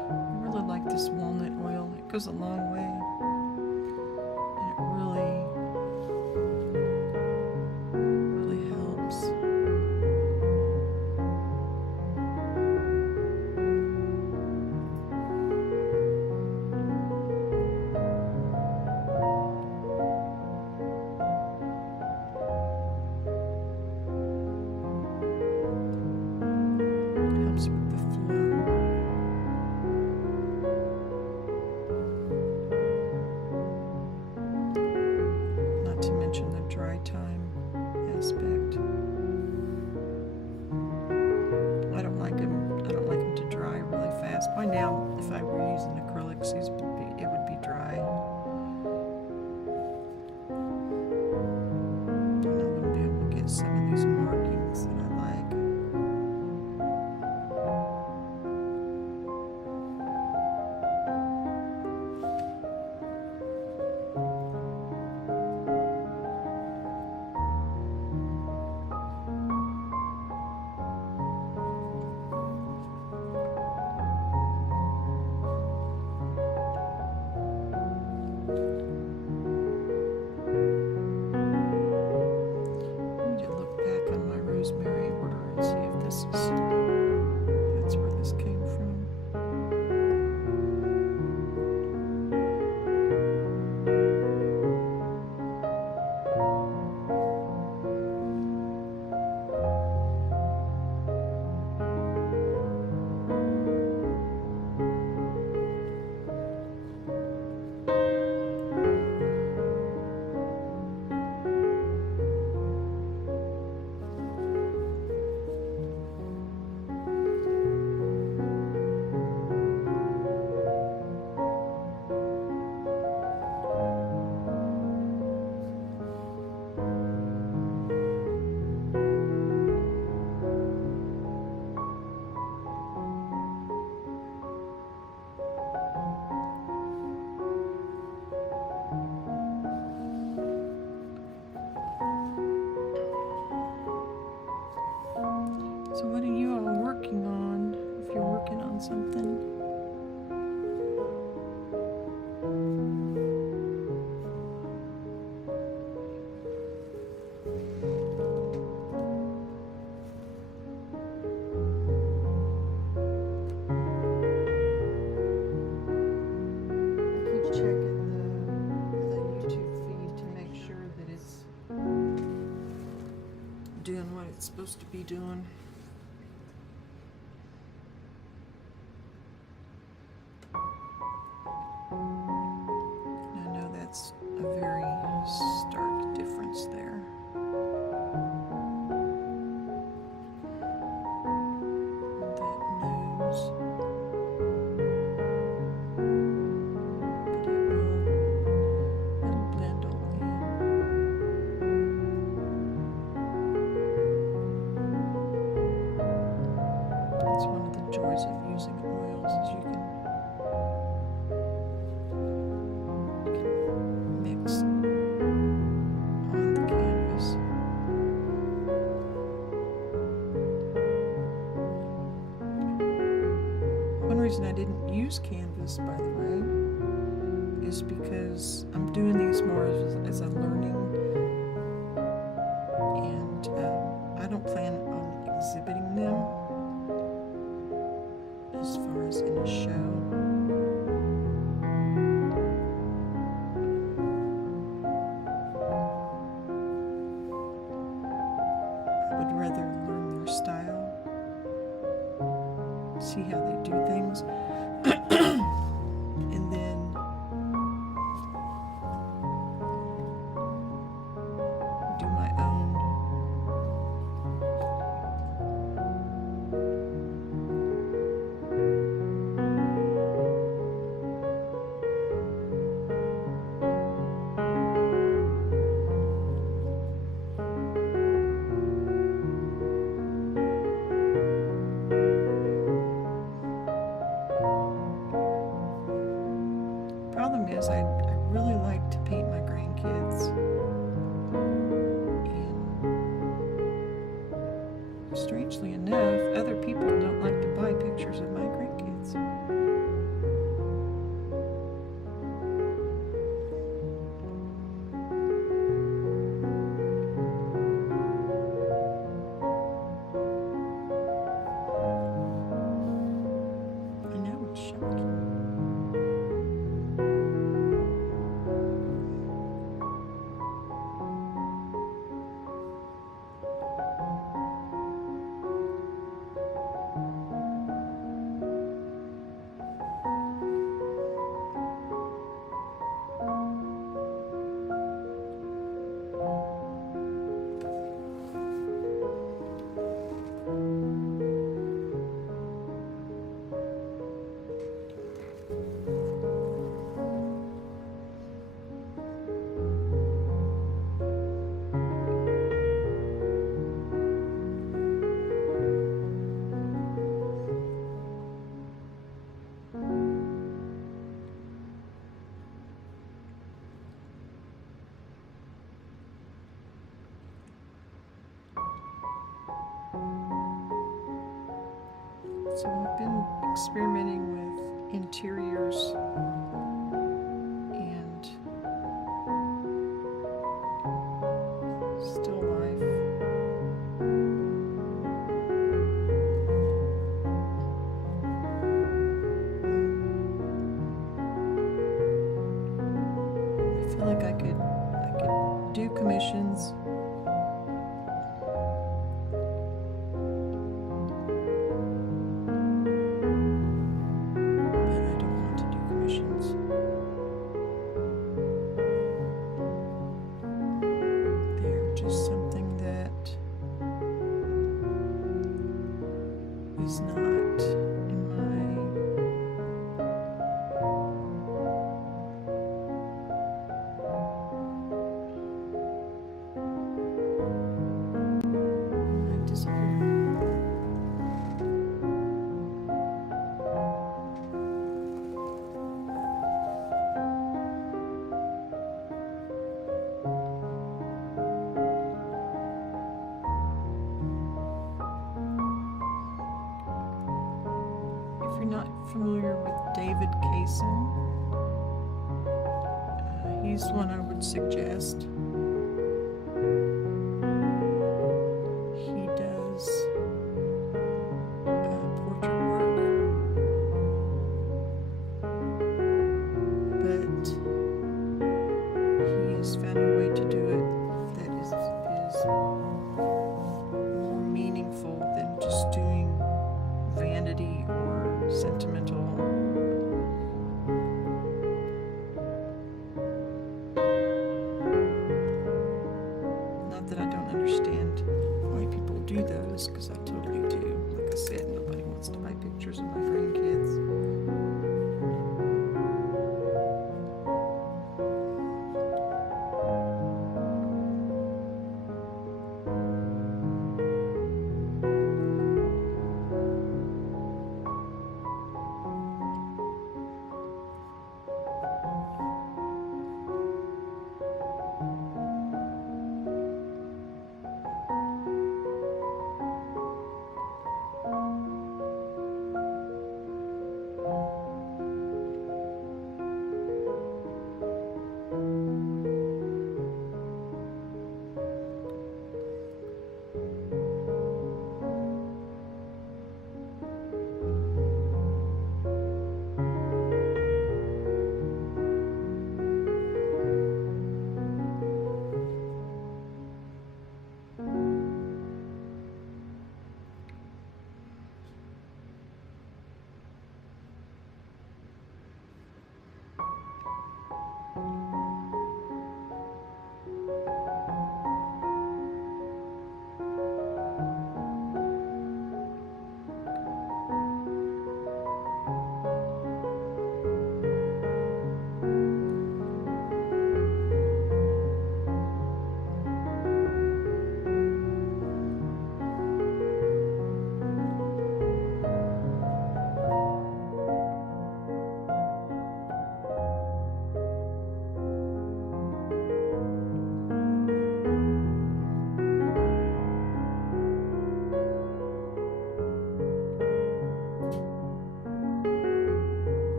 I really like this walnut oil. It goes a long way. And it really helps. Helps with the flow. Not to mention the dry time aspect. I don't like them to dry really fast. By now, if I were using acrylics, it would be dry. And I wouldn't be able to get some of these markings that I like. I need to look back on my rosemary order and see if that's where this came from. So what are you all working on, if you're working on something? I keep checking the YouTube feed to make sure that it's doing what it's supposed to be doing. I know that's a very stark difference there. That nose. But it'll blend all in. That's one of the joys of using oils is you can mix on the canvas. One reason I didn't use canvas, by the way, is because I'm doing these more as I'm learning, and I don't plan on exhibiting them as far as in a show. I would rather learn their style, see how they do things, and then do my own. is I really like to paint my grandkids. And strangely enough, other people don't like to buy pictures of my grandkids. I know, it's shocking. So I've been experimenting with interiors and still life. I feel like I could do commissions. They're just something that is not in my disappear. If you're not familiar with David Kaysen, he's one I would suggest. He does portrait work, but he has found a way to do it that is more meaningful than just doing vanity or sentimental. Not that I don't understand why people do those, because I totally do. Like I said, nobody wants to buy pictures of my grandkids.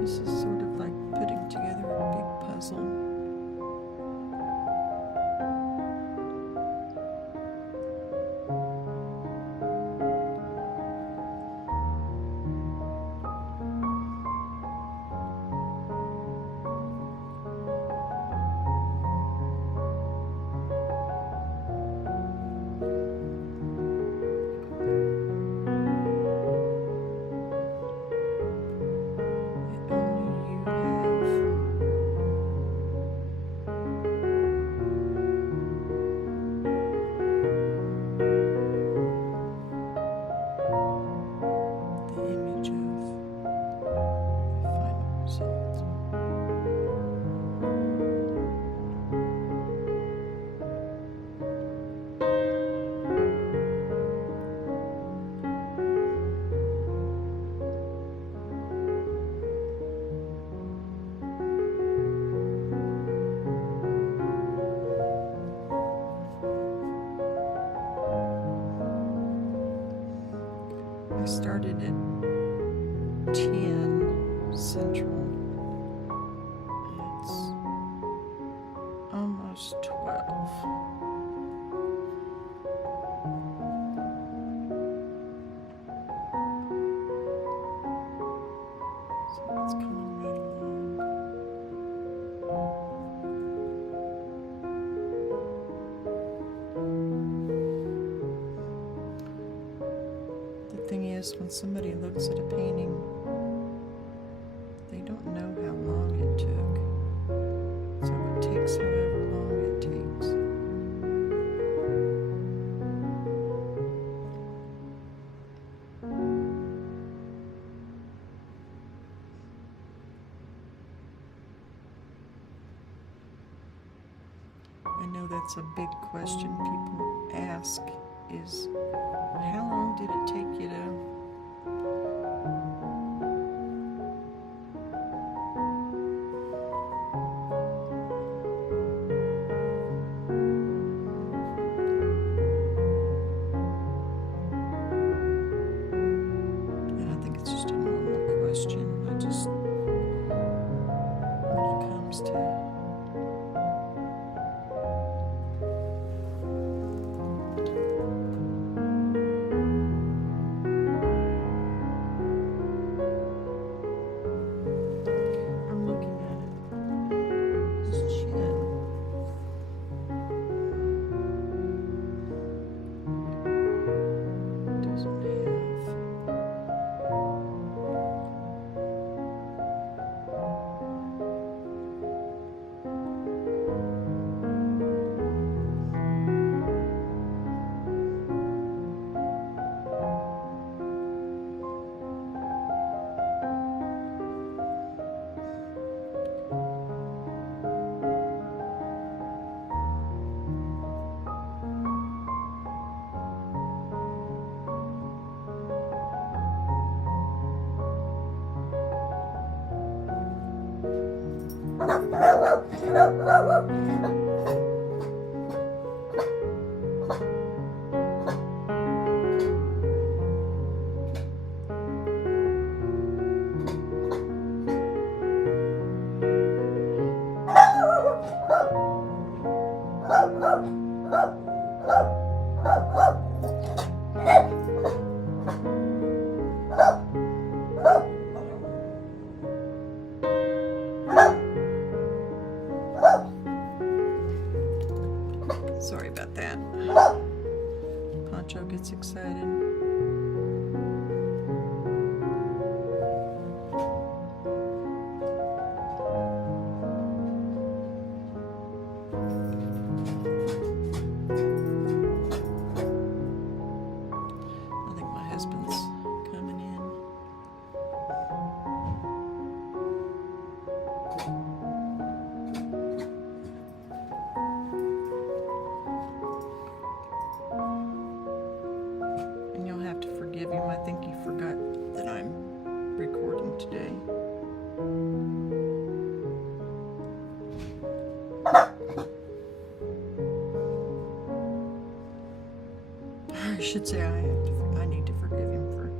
This is sort of like putting together a big puzzle. I started at 10 Central. It's almost 12. So it's coming right along. The thing is, when somebody looks at a painting, they don't know how long it took. So it takes however long it takes. I know that's a big question people ask is, how long did it take you to and I think it's just a normal question. I just, when it comes to sorry about that. Poncho gets excited. I think my husband's coming in. And you'll have to forgive him. I think he forgot that I'm recording today. I should say I need to forgive him for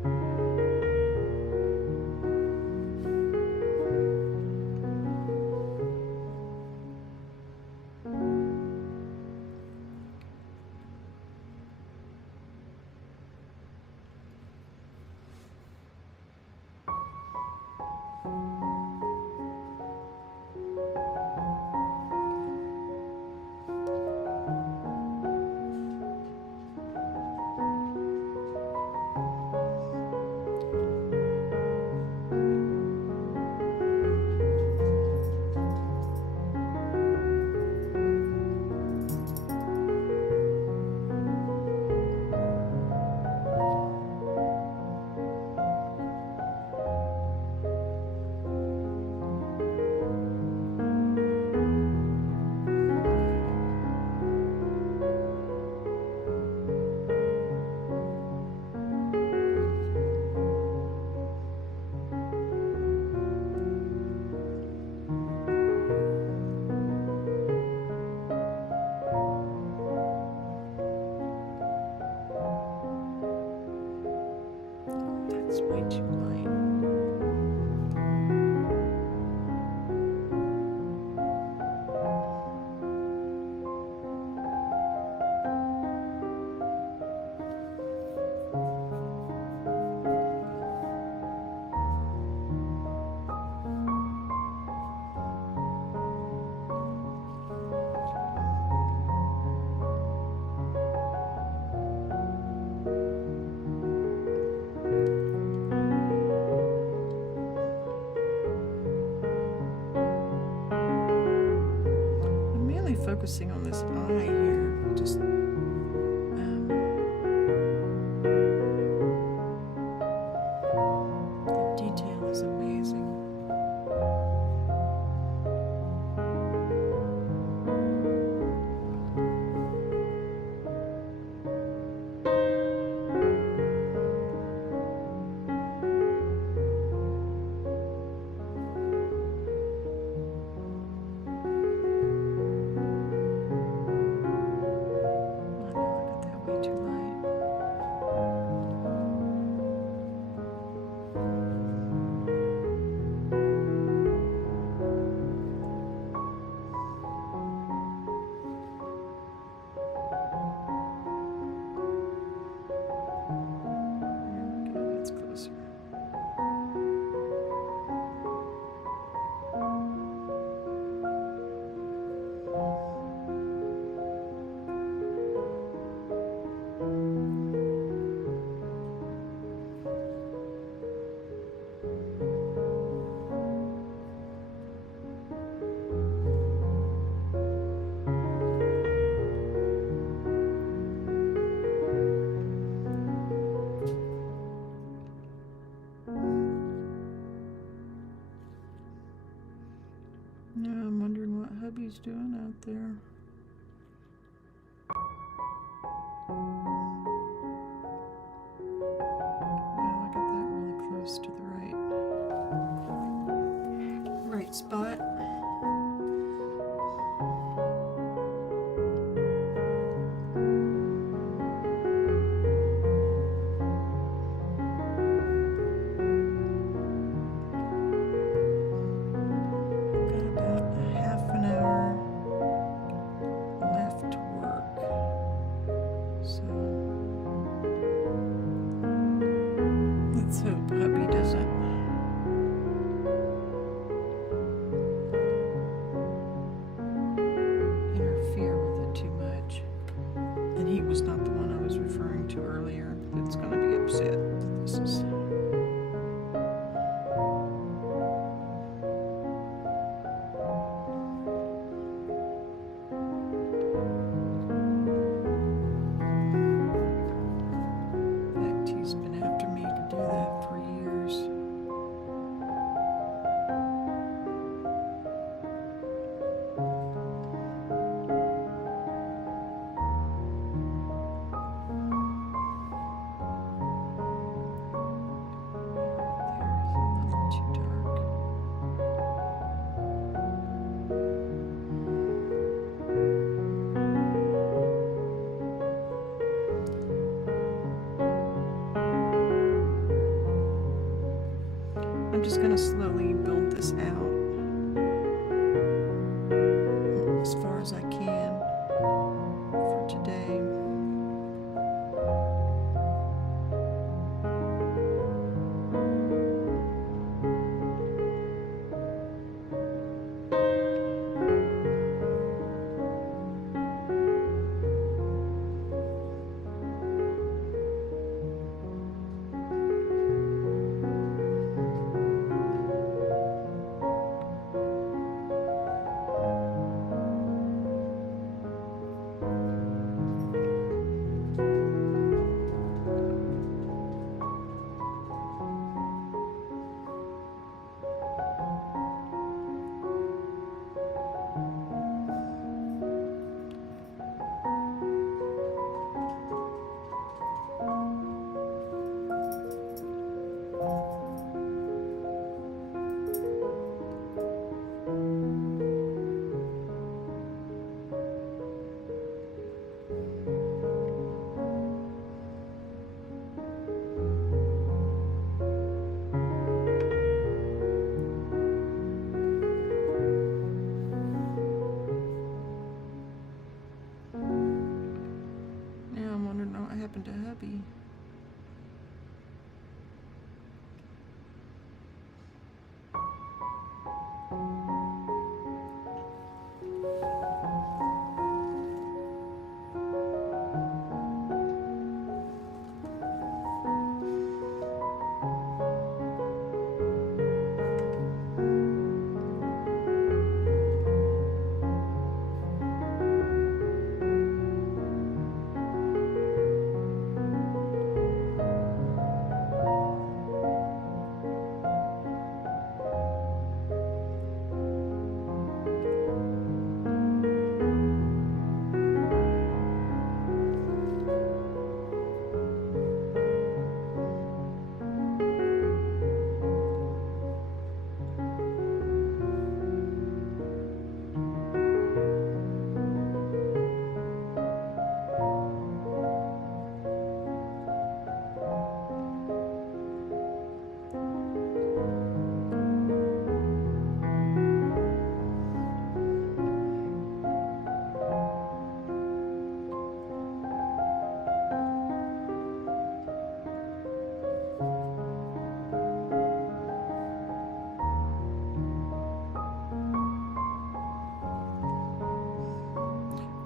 focusing on this eye here. Just the detail is amazing. Now I'm wondering what hubby's doing out there. Wow, I got that really close to the right spot. Let's hope hubby doesn't interfere with it too much. And he was not the one I was referring to earlier that's going to be upset. This is he's been after me to do that for years. There's a little too dark. I'm just going to slowly build this out as far as I can for today.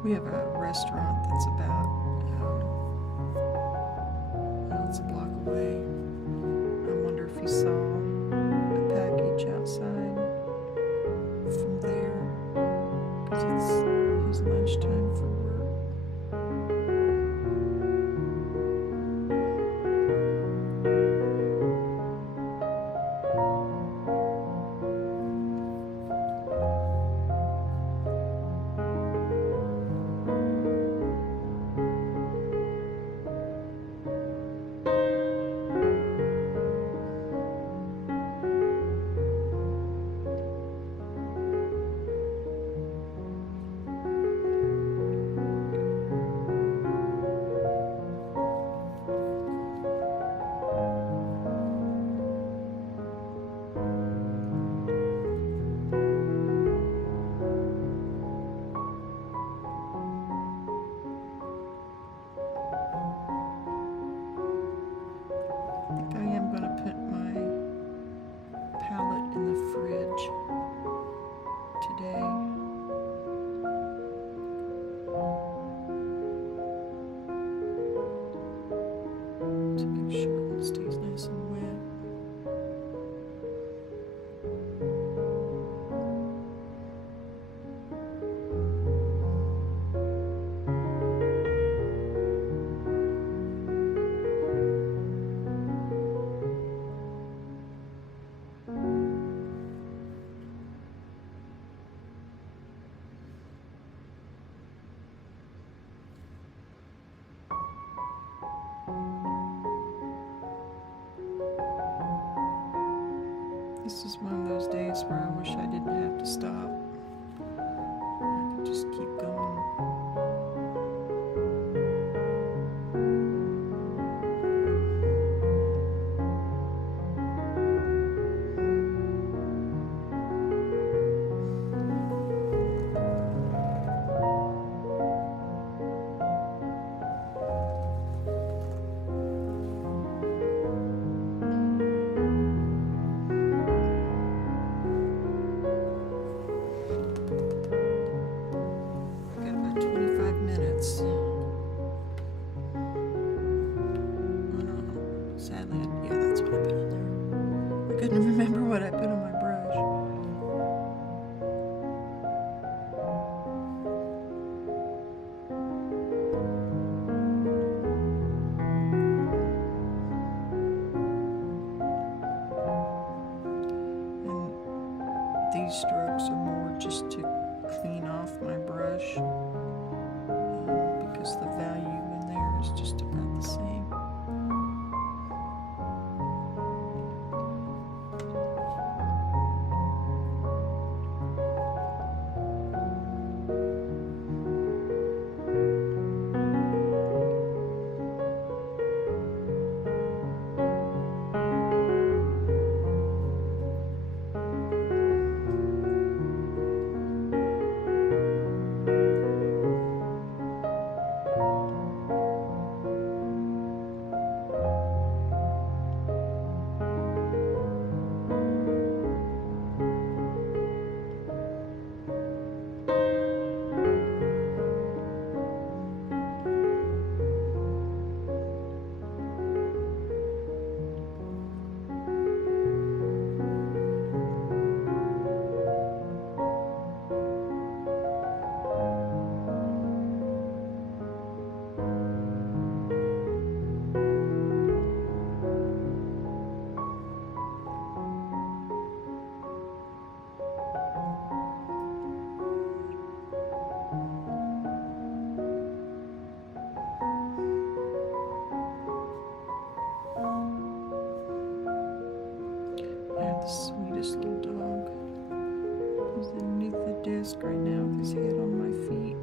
We have a restaurant that's about, well, it's a block away. I wonder if he saw a package outside from there, because it's his lunchtime for work. I think I am going to put my palette in the fridge today. To make sure it stays nice and wet. This is one of those days where I wish I didn't have to stop. I could just keep going. Sadly, yeah, that's what I put on there. I couldn't remember what I put on my brush. And these strokes are more just to clean off my brush, because the value in there is just about the same. The sweetest little dog. He's underneath the desk right now with his head on my feet.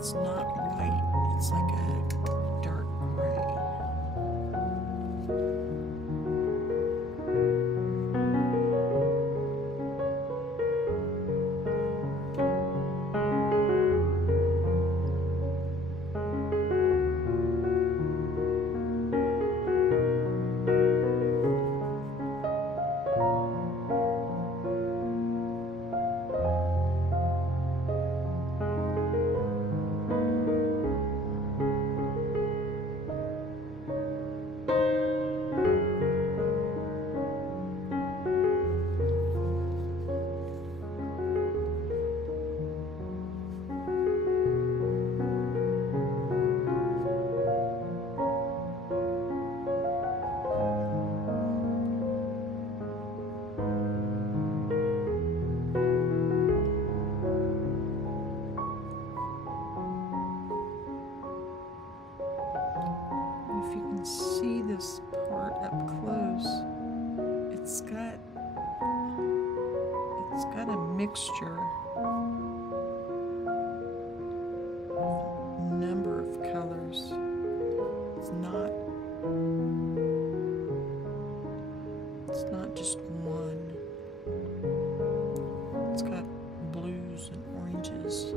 It's not white, it's like a dark gray. If you can see this part up close, it's got a mixture of a number of colors. It's not just one. It's got blues and oranges.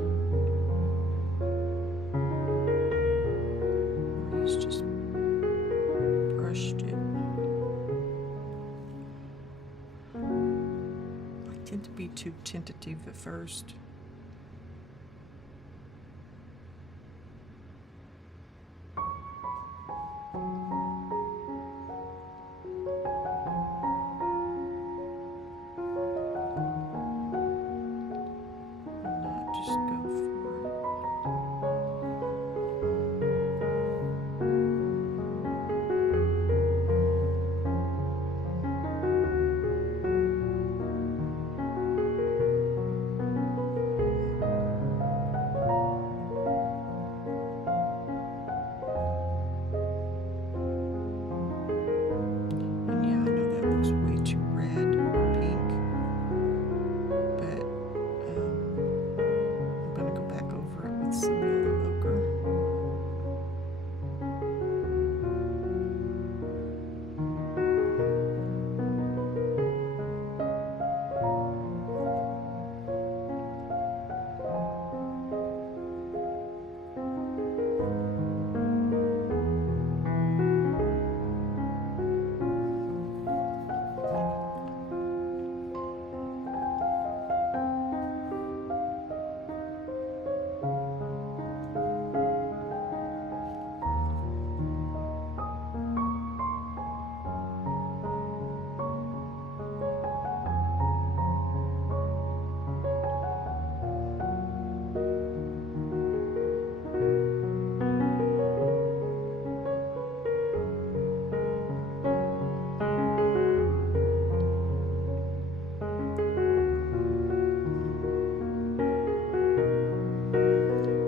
He's just brushed it. I tend to be too tentative at first. Not just go for it. And yeah, I know that looks way too red, pink, but I'm gonna go back over it with some yellow ochre.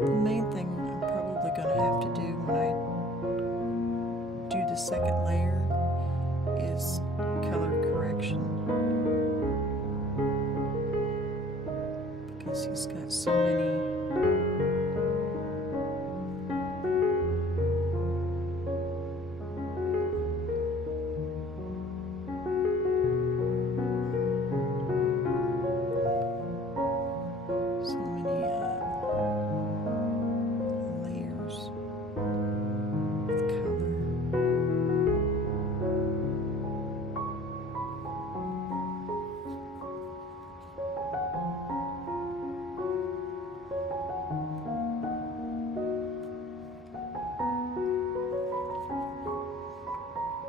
The main thing I'm probably going to have to do when I do the second layer is color correction, because he's got so many layers of color.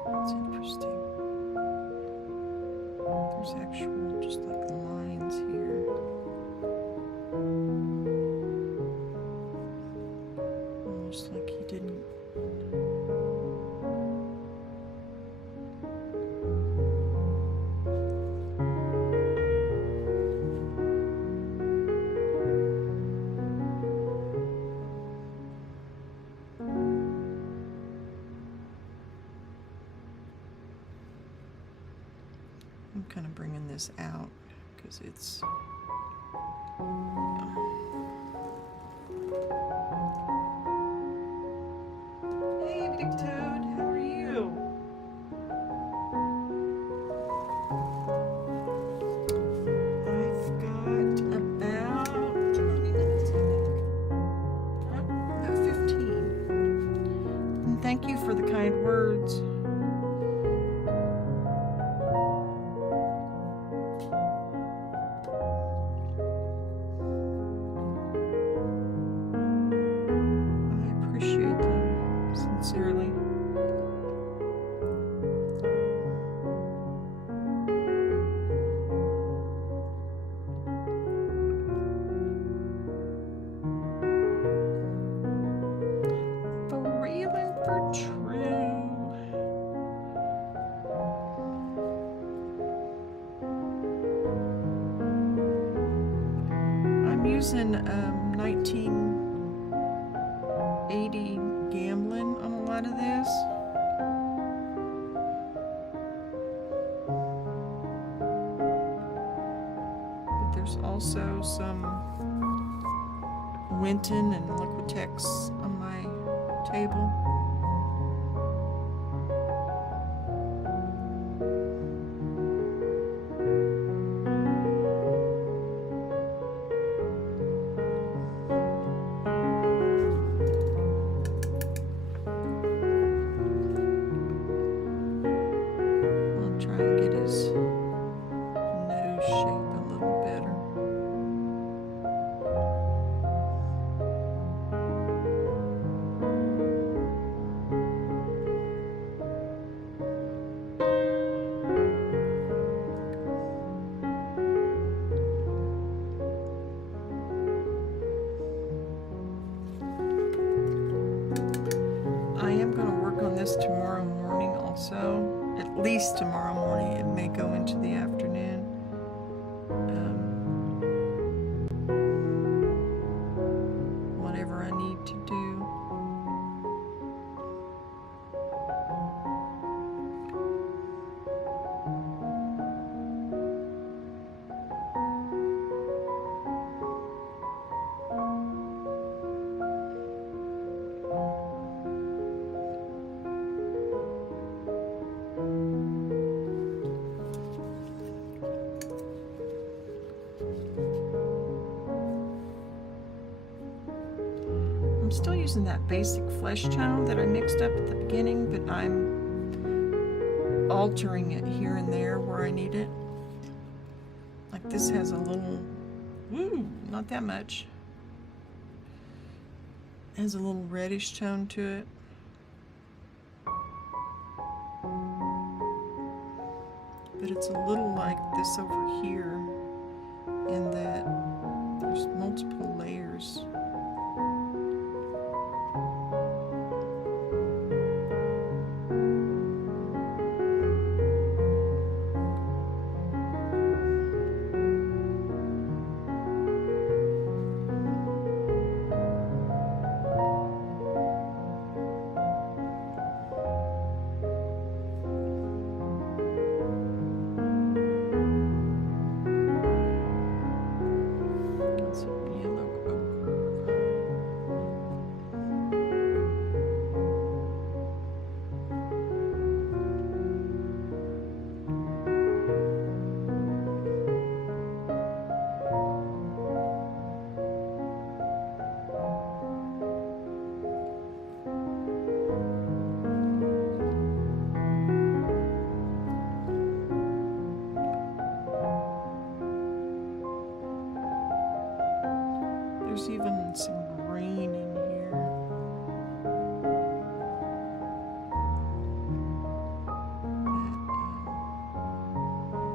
That's interesting. There's actual, just like lines here. Almost like he didn't. I'm kind of bringing this out because it's Big Toad, how are you? I've got about how many minutes, I think? About 15. And thank you for the kind words. I appreciate them sincerely. For real and for true. I'm using 1980 Gamblin on a lot of this. But there's also some Winton and Liquitex on my table. I'll try and get his nose shape a little better. I am going to work on this tomorrow morning also. At least tomorrow morning. It may go into the afternoon. Whatever I need to do. I'm still using that basic flesh tone that I mixed up at the beginning, but I'm altering it here and there where I need it. Like this has a little, not that much. It has a little reddish tone to it. But it's a little like this over here, in that there's multiple layers. There's even some green in here.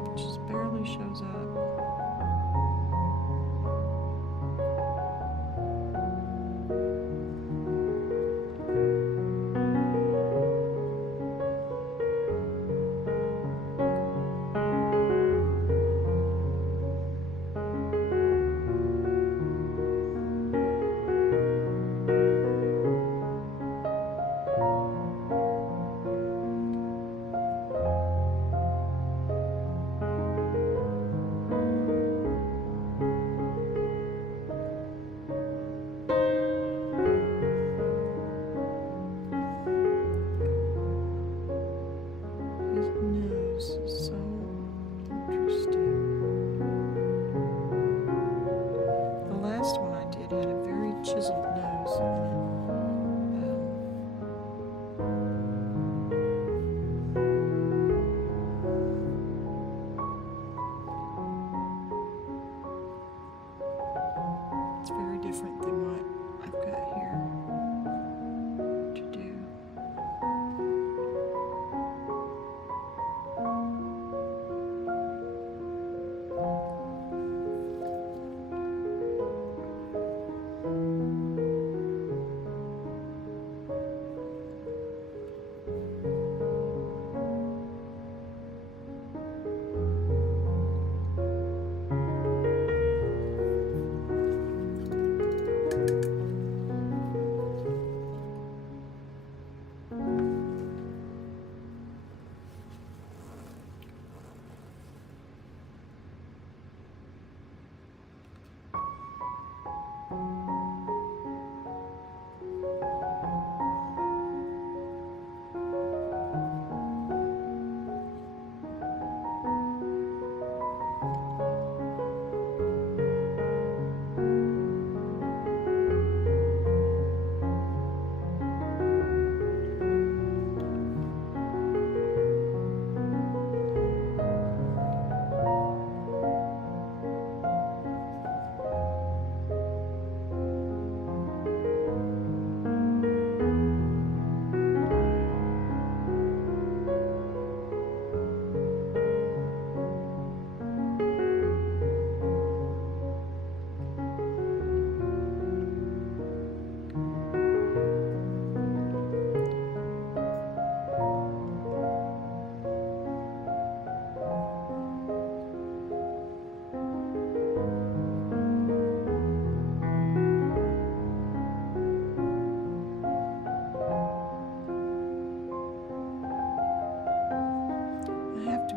That just barely shows up. different than what I've got here to do.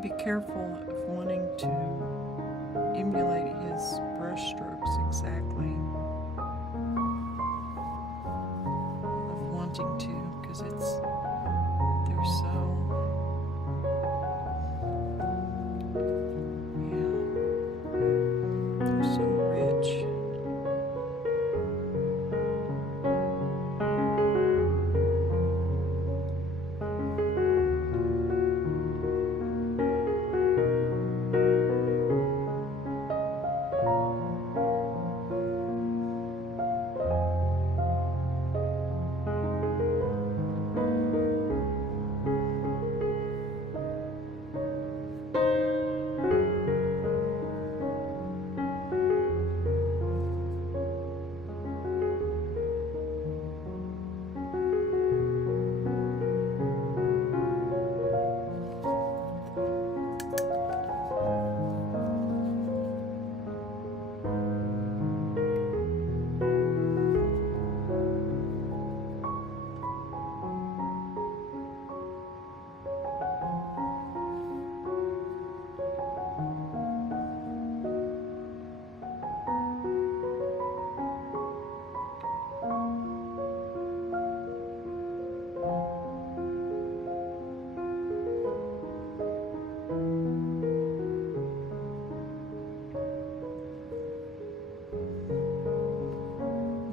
Be careful of wanting to emulate his brush strokes exactly, of wanting to, because they're so, yeah, they're so rich.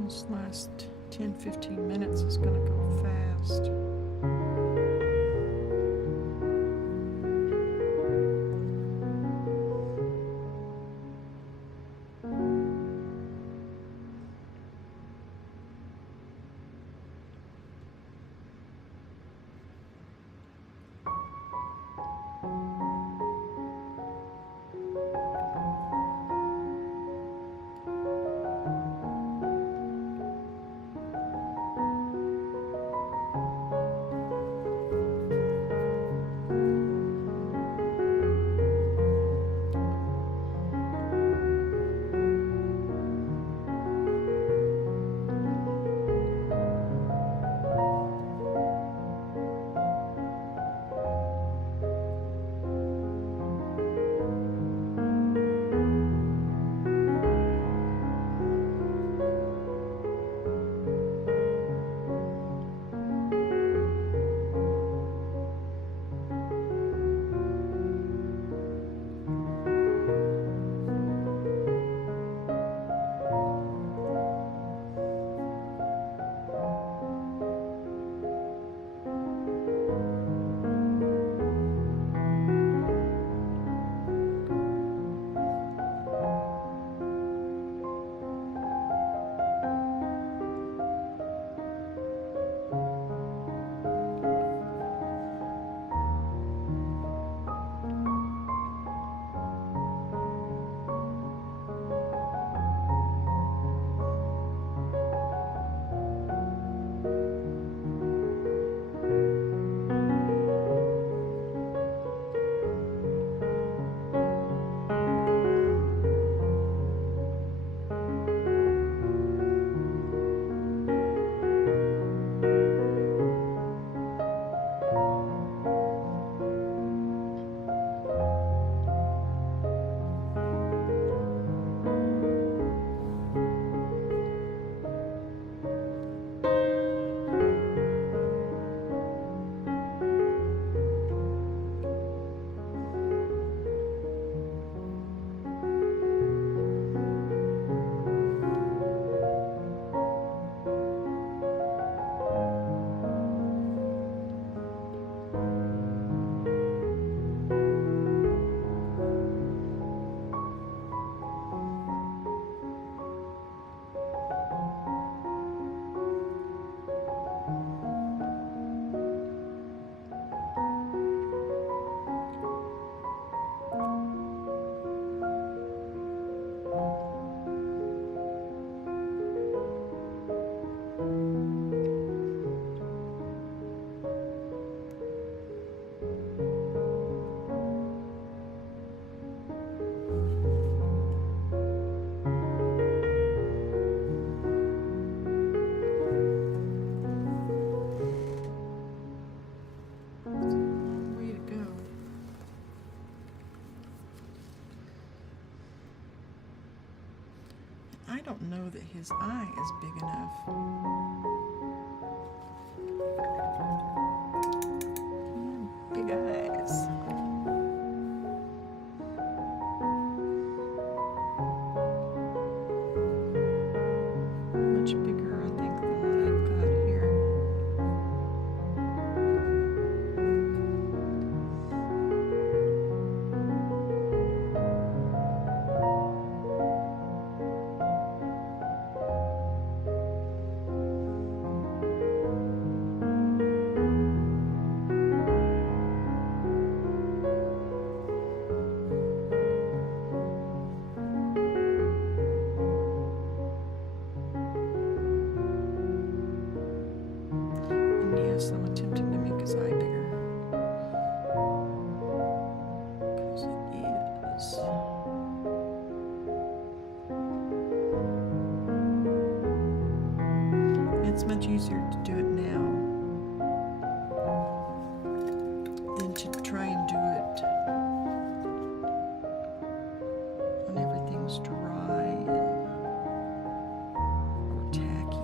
This last 10-15 minutes is going to go fast. I don't know that his eye is big enough. Big eyes. Much bigger, I think, than what I've got here. And yes, I'm attempting to make his eye bigger. Because it is. It's much easier to do it now than to try and do it when everything's dry or tacky.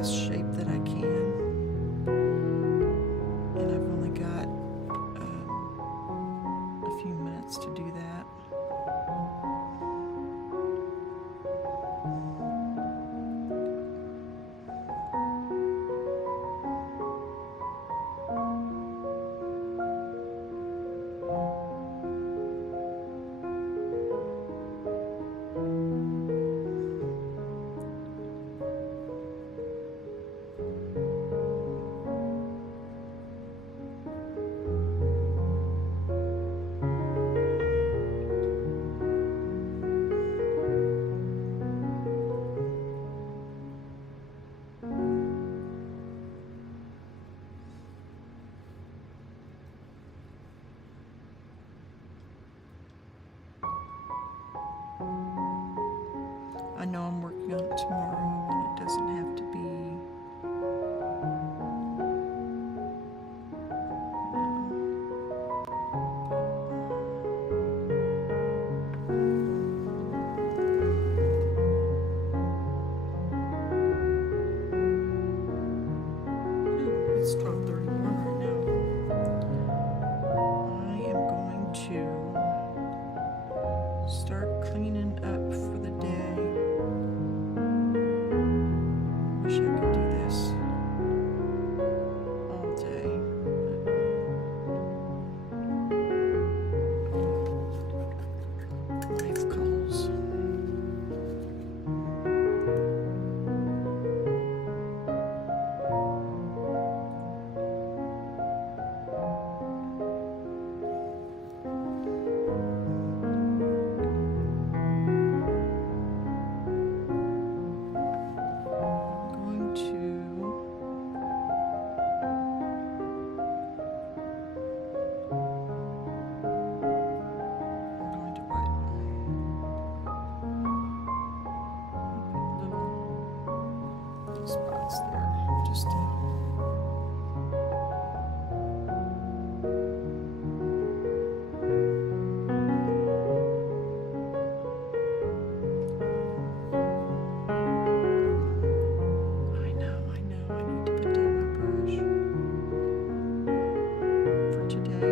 best shape that I can. And I've only got a few minutes to do that. I know I'm working on it tomorrow, and it doesn't have to be it's 12:31 right now. I am going to start cleaning up for the day. Wish I could do this all day. Life calls. Spots there, just to I know, I need to put down my brush for today.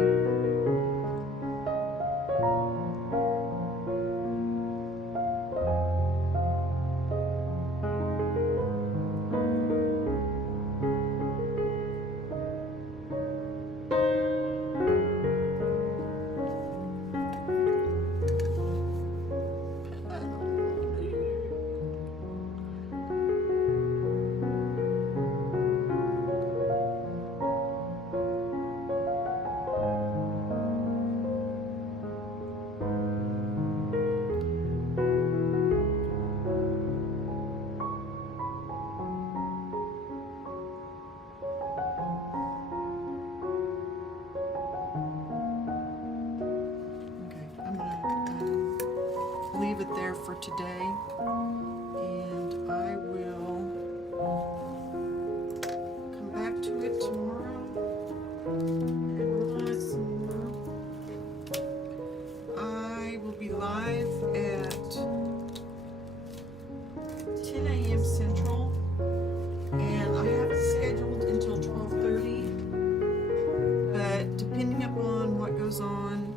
Leave it there for today, and I will come back to it tomorrow and work on it some more. I will be live at 10 a.m. Central, and I have it scheduled until 12:30, but depending upon what goes on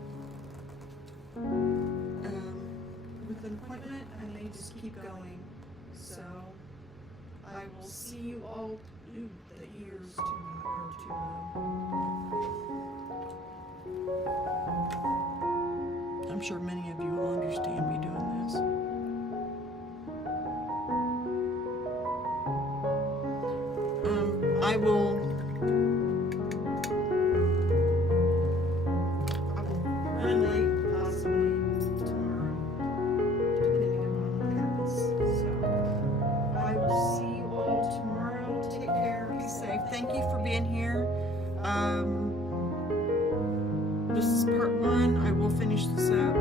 with an appointment, I may just keep going. So I will see you all. Ooh, the ears too loud. I'm sure many of you will understand me doing this. I will run late possibly tomorrow, depending upon what happens. So I will see you all tomorrow. Take care. Be safe. Thank you for being here. This is part 1. I will finish this up.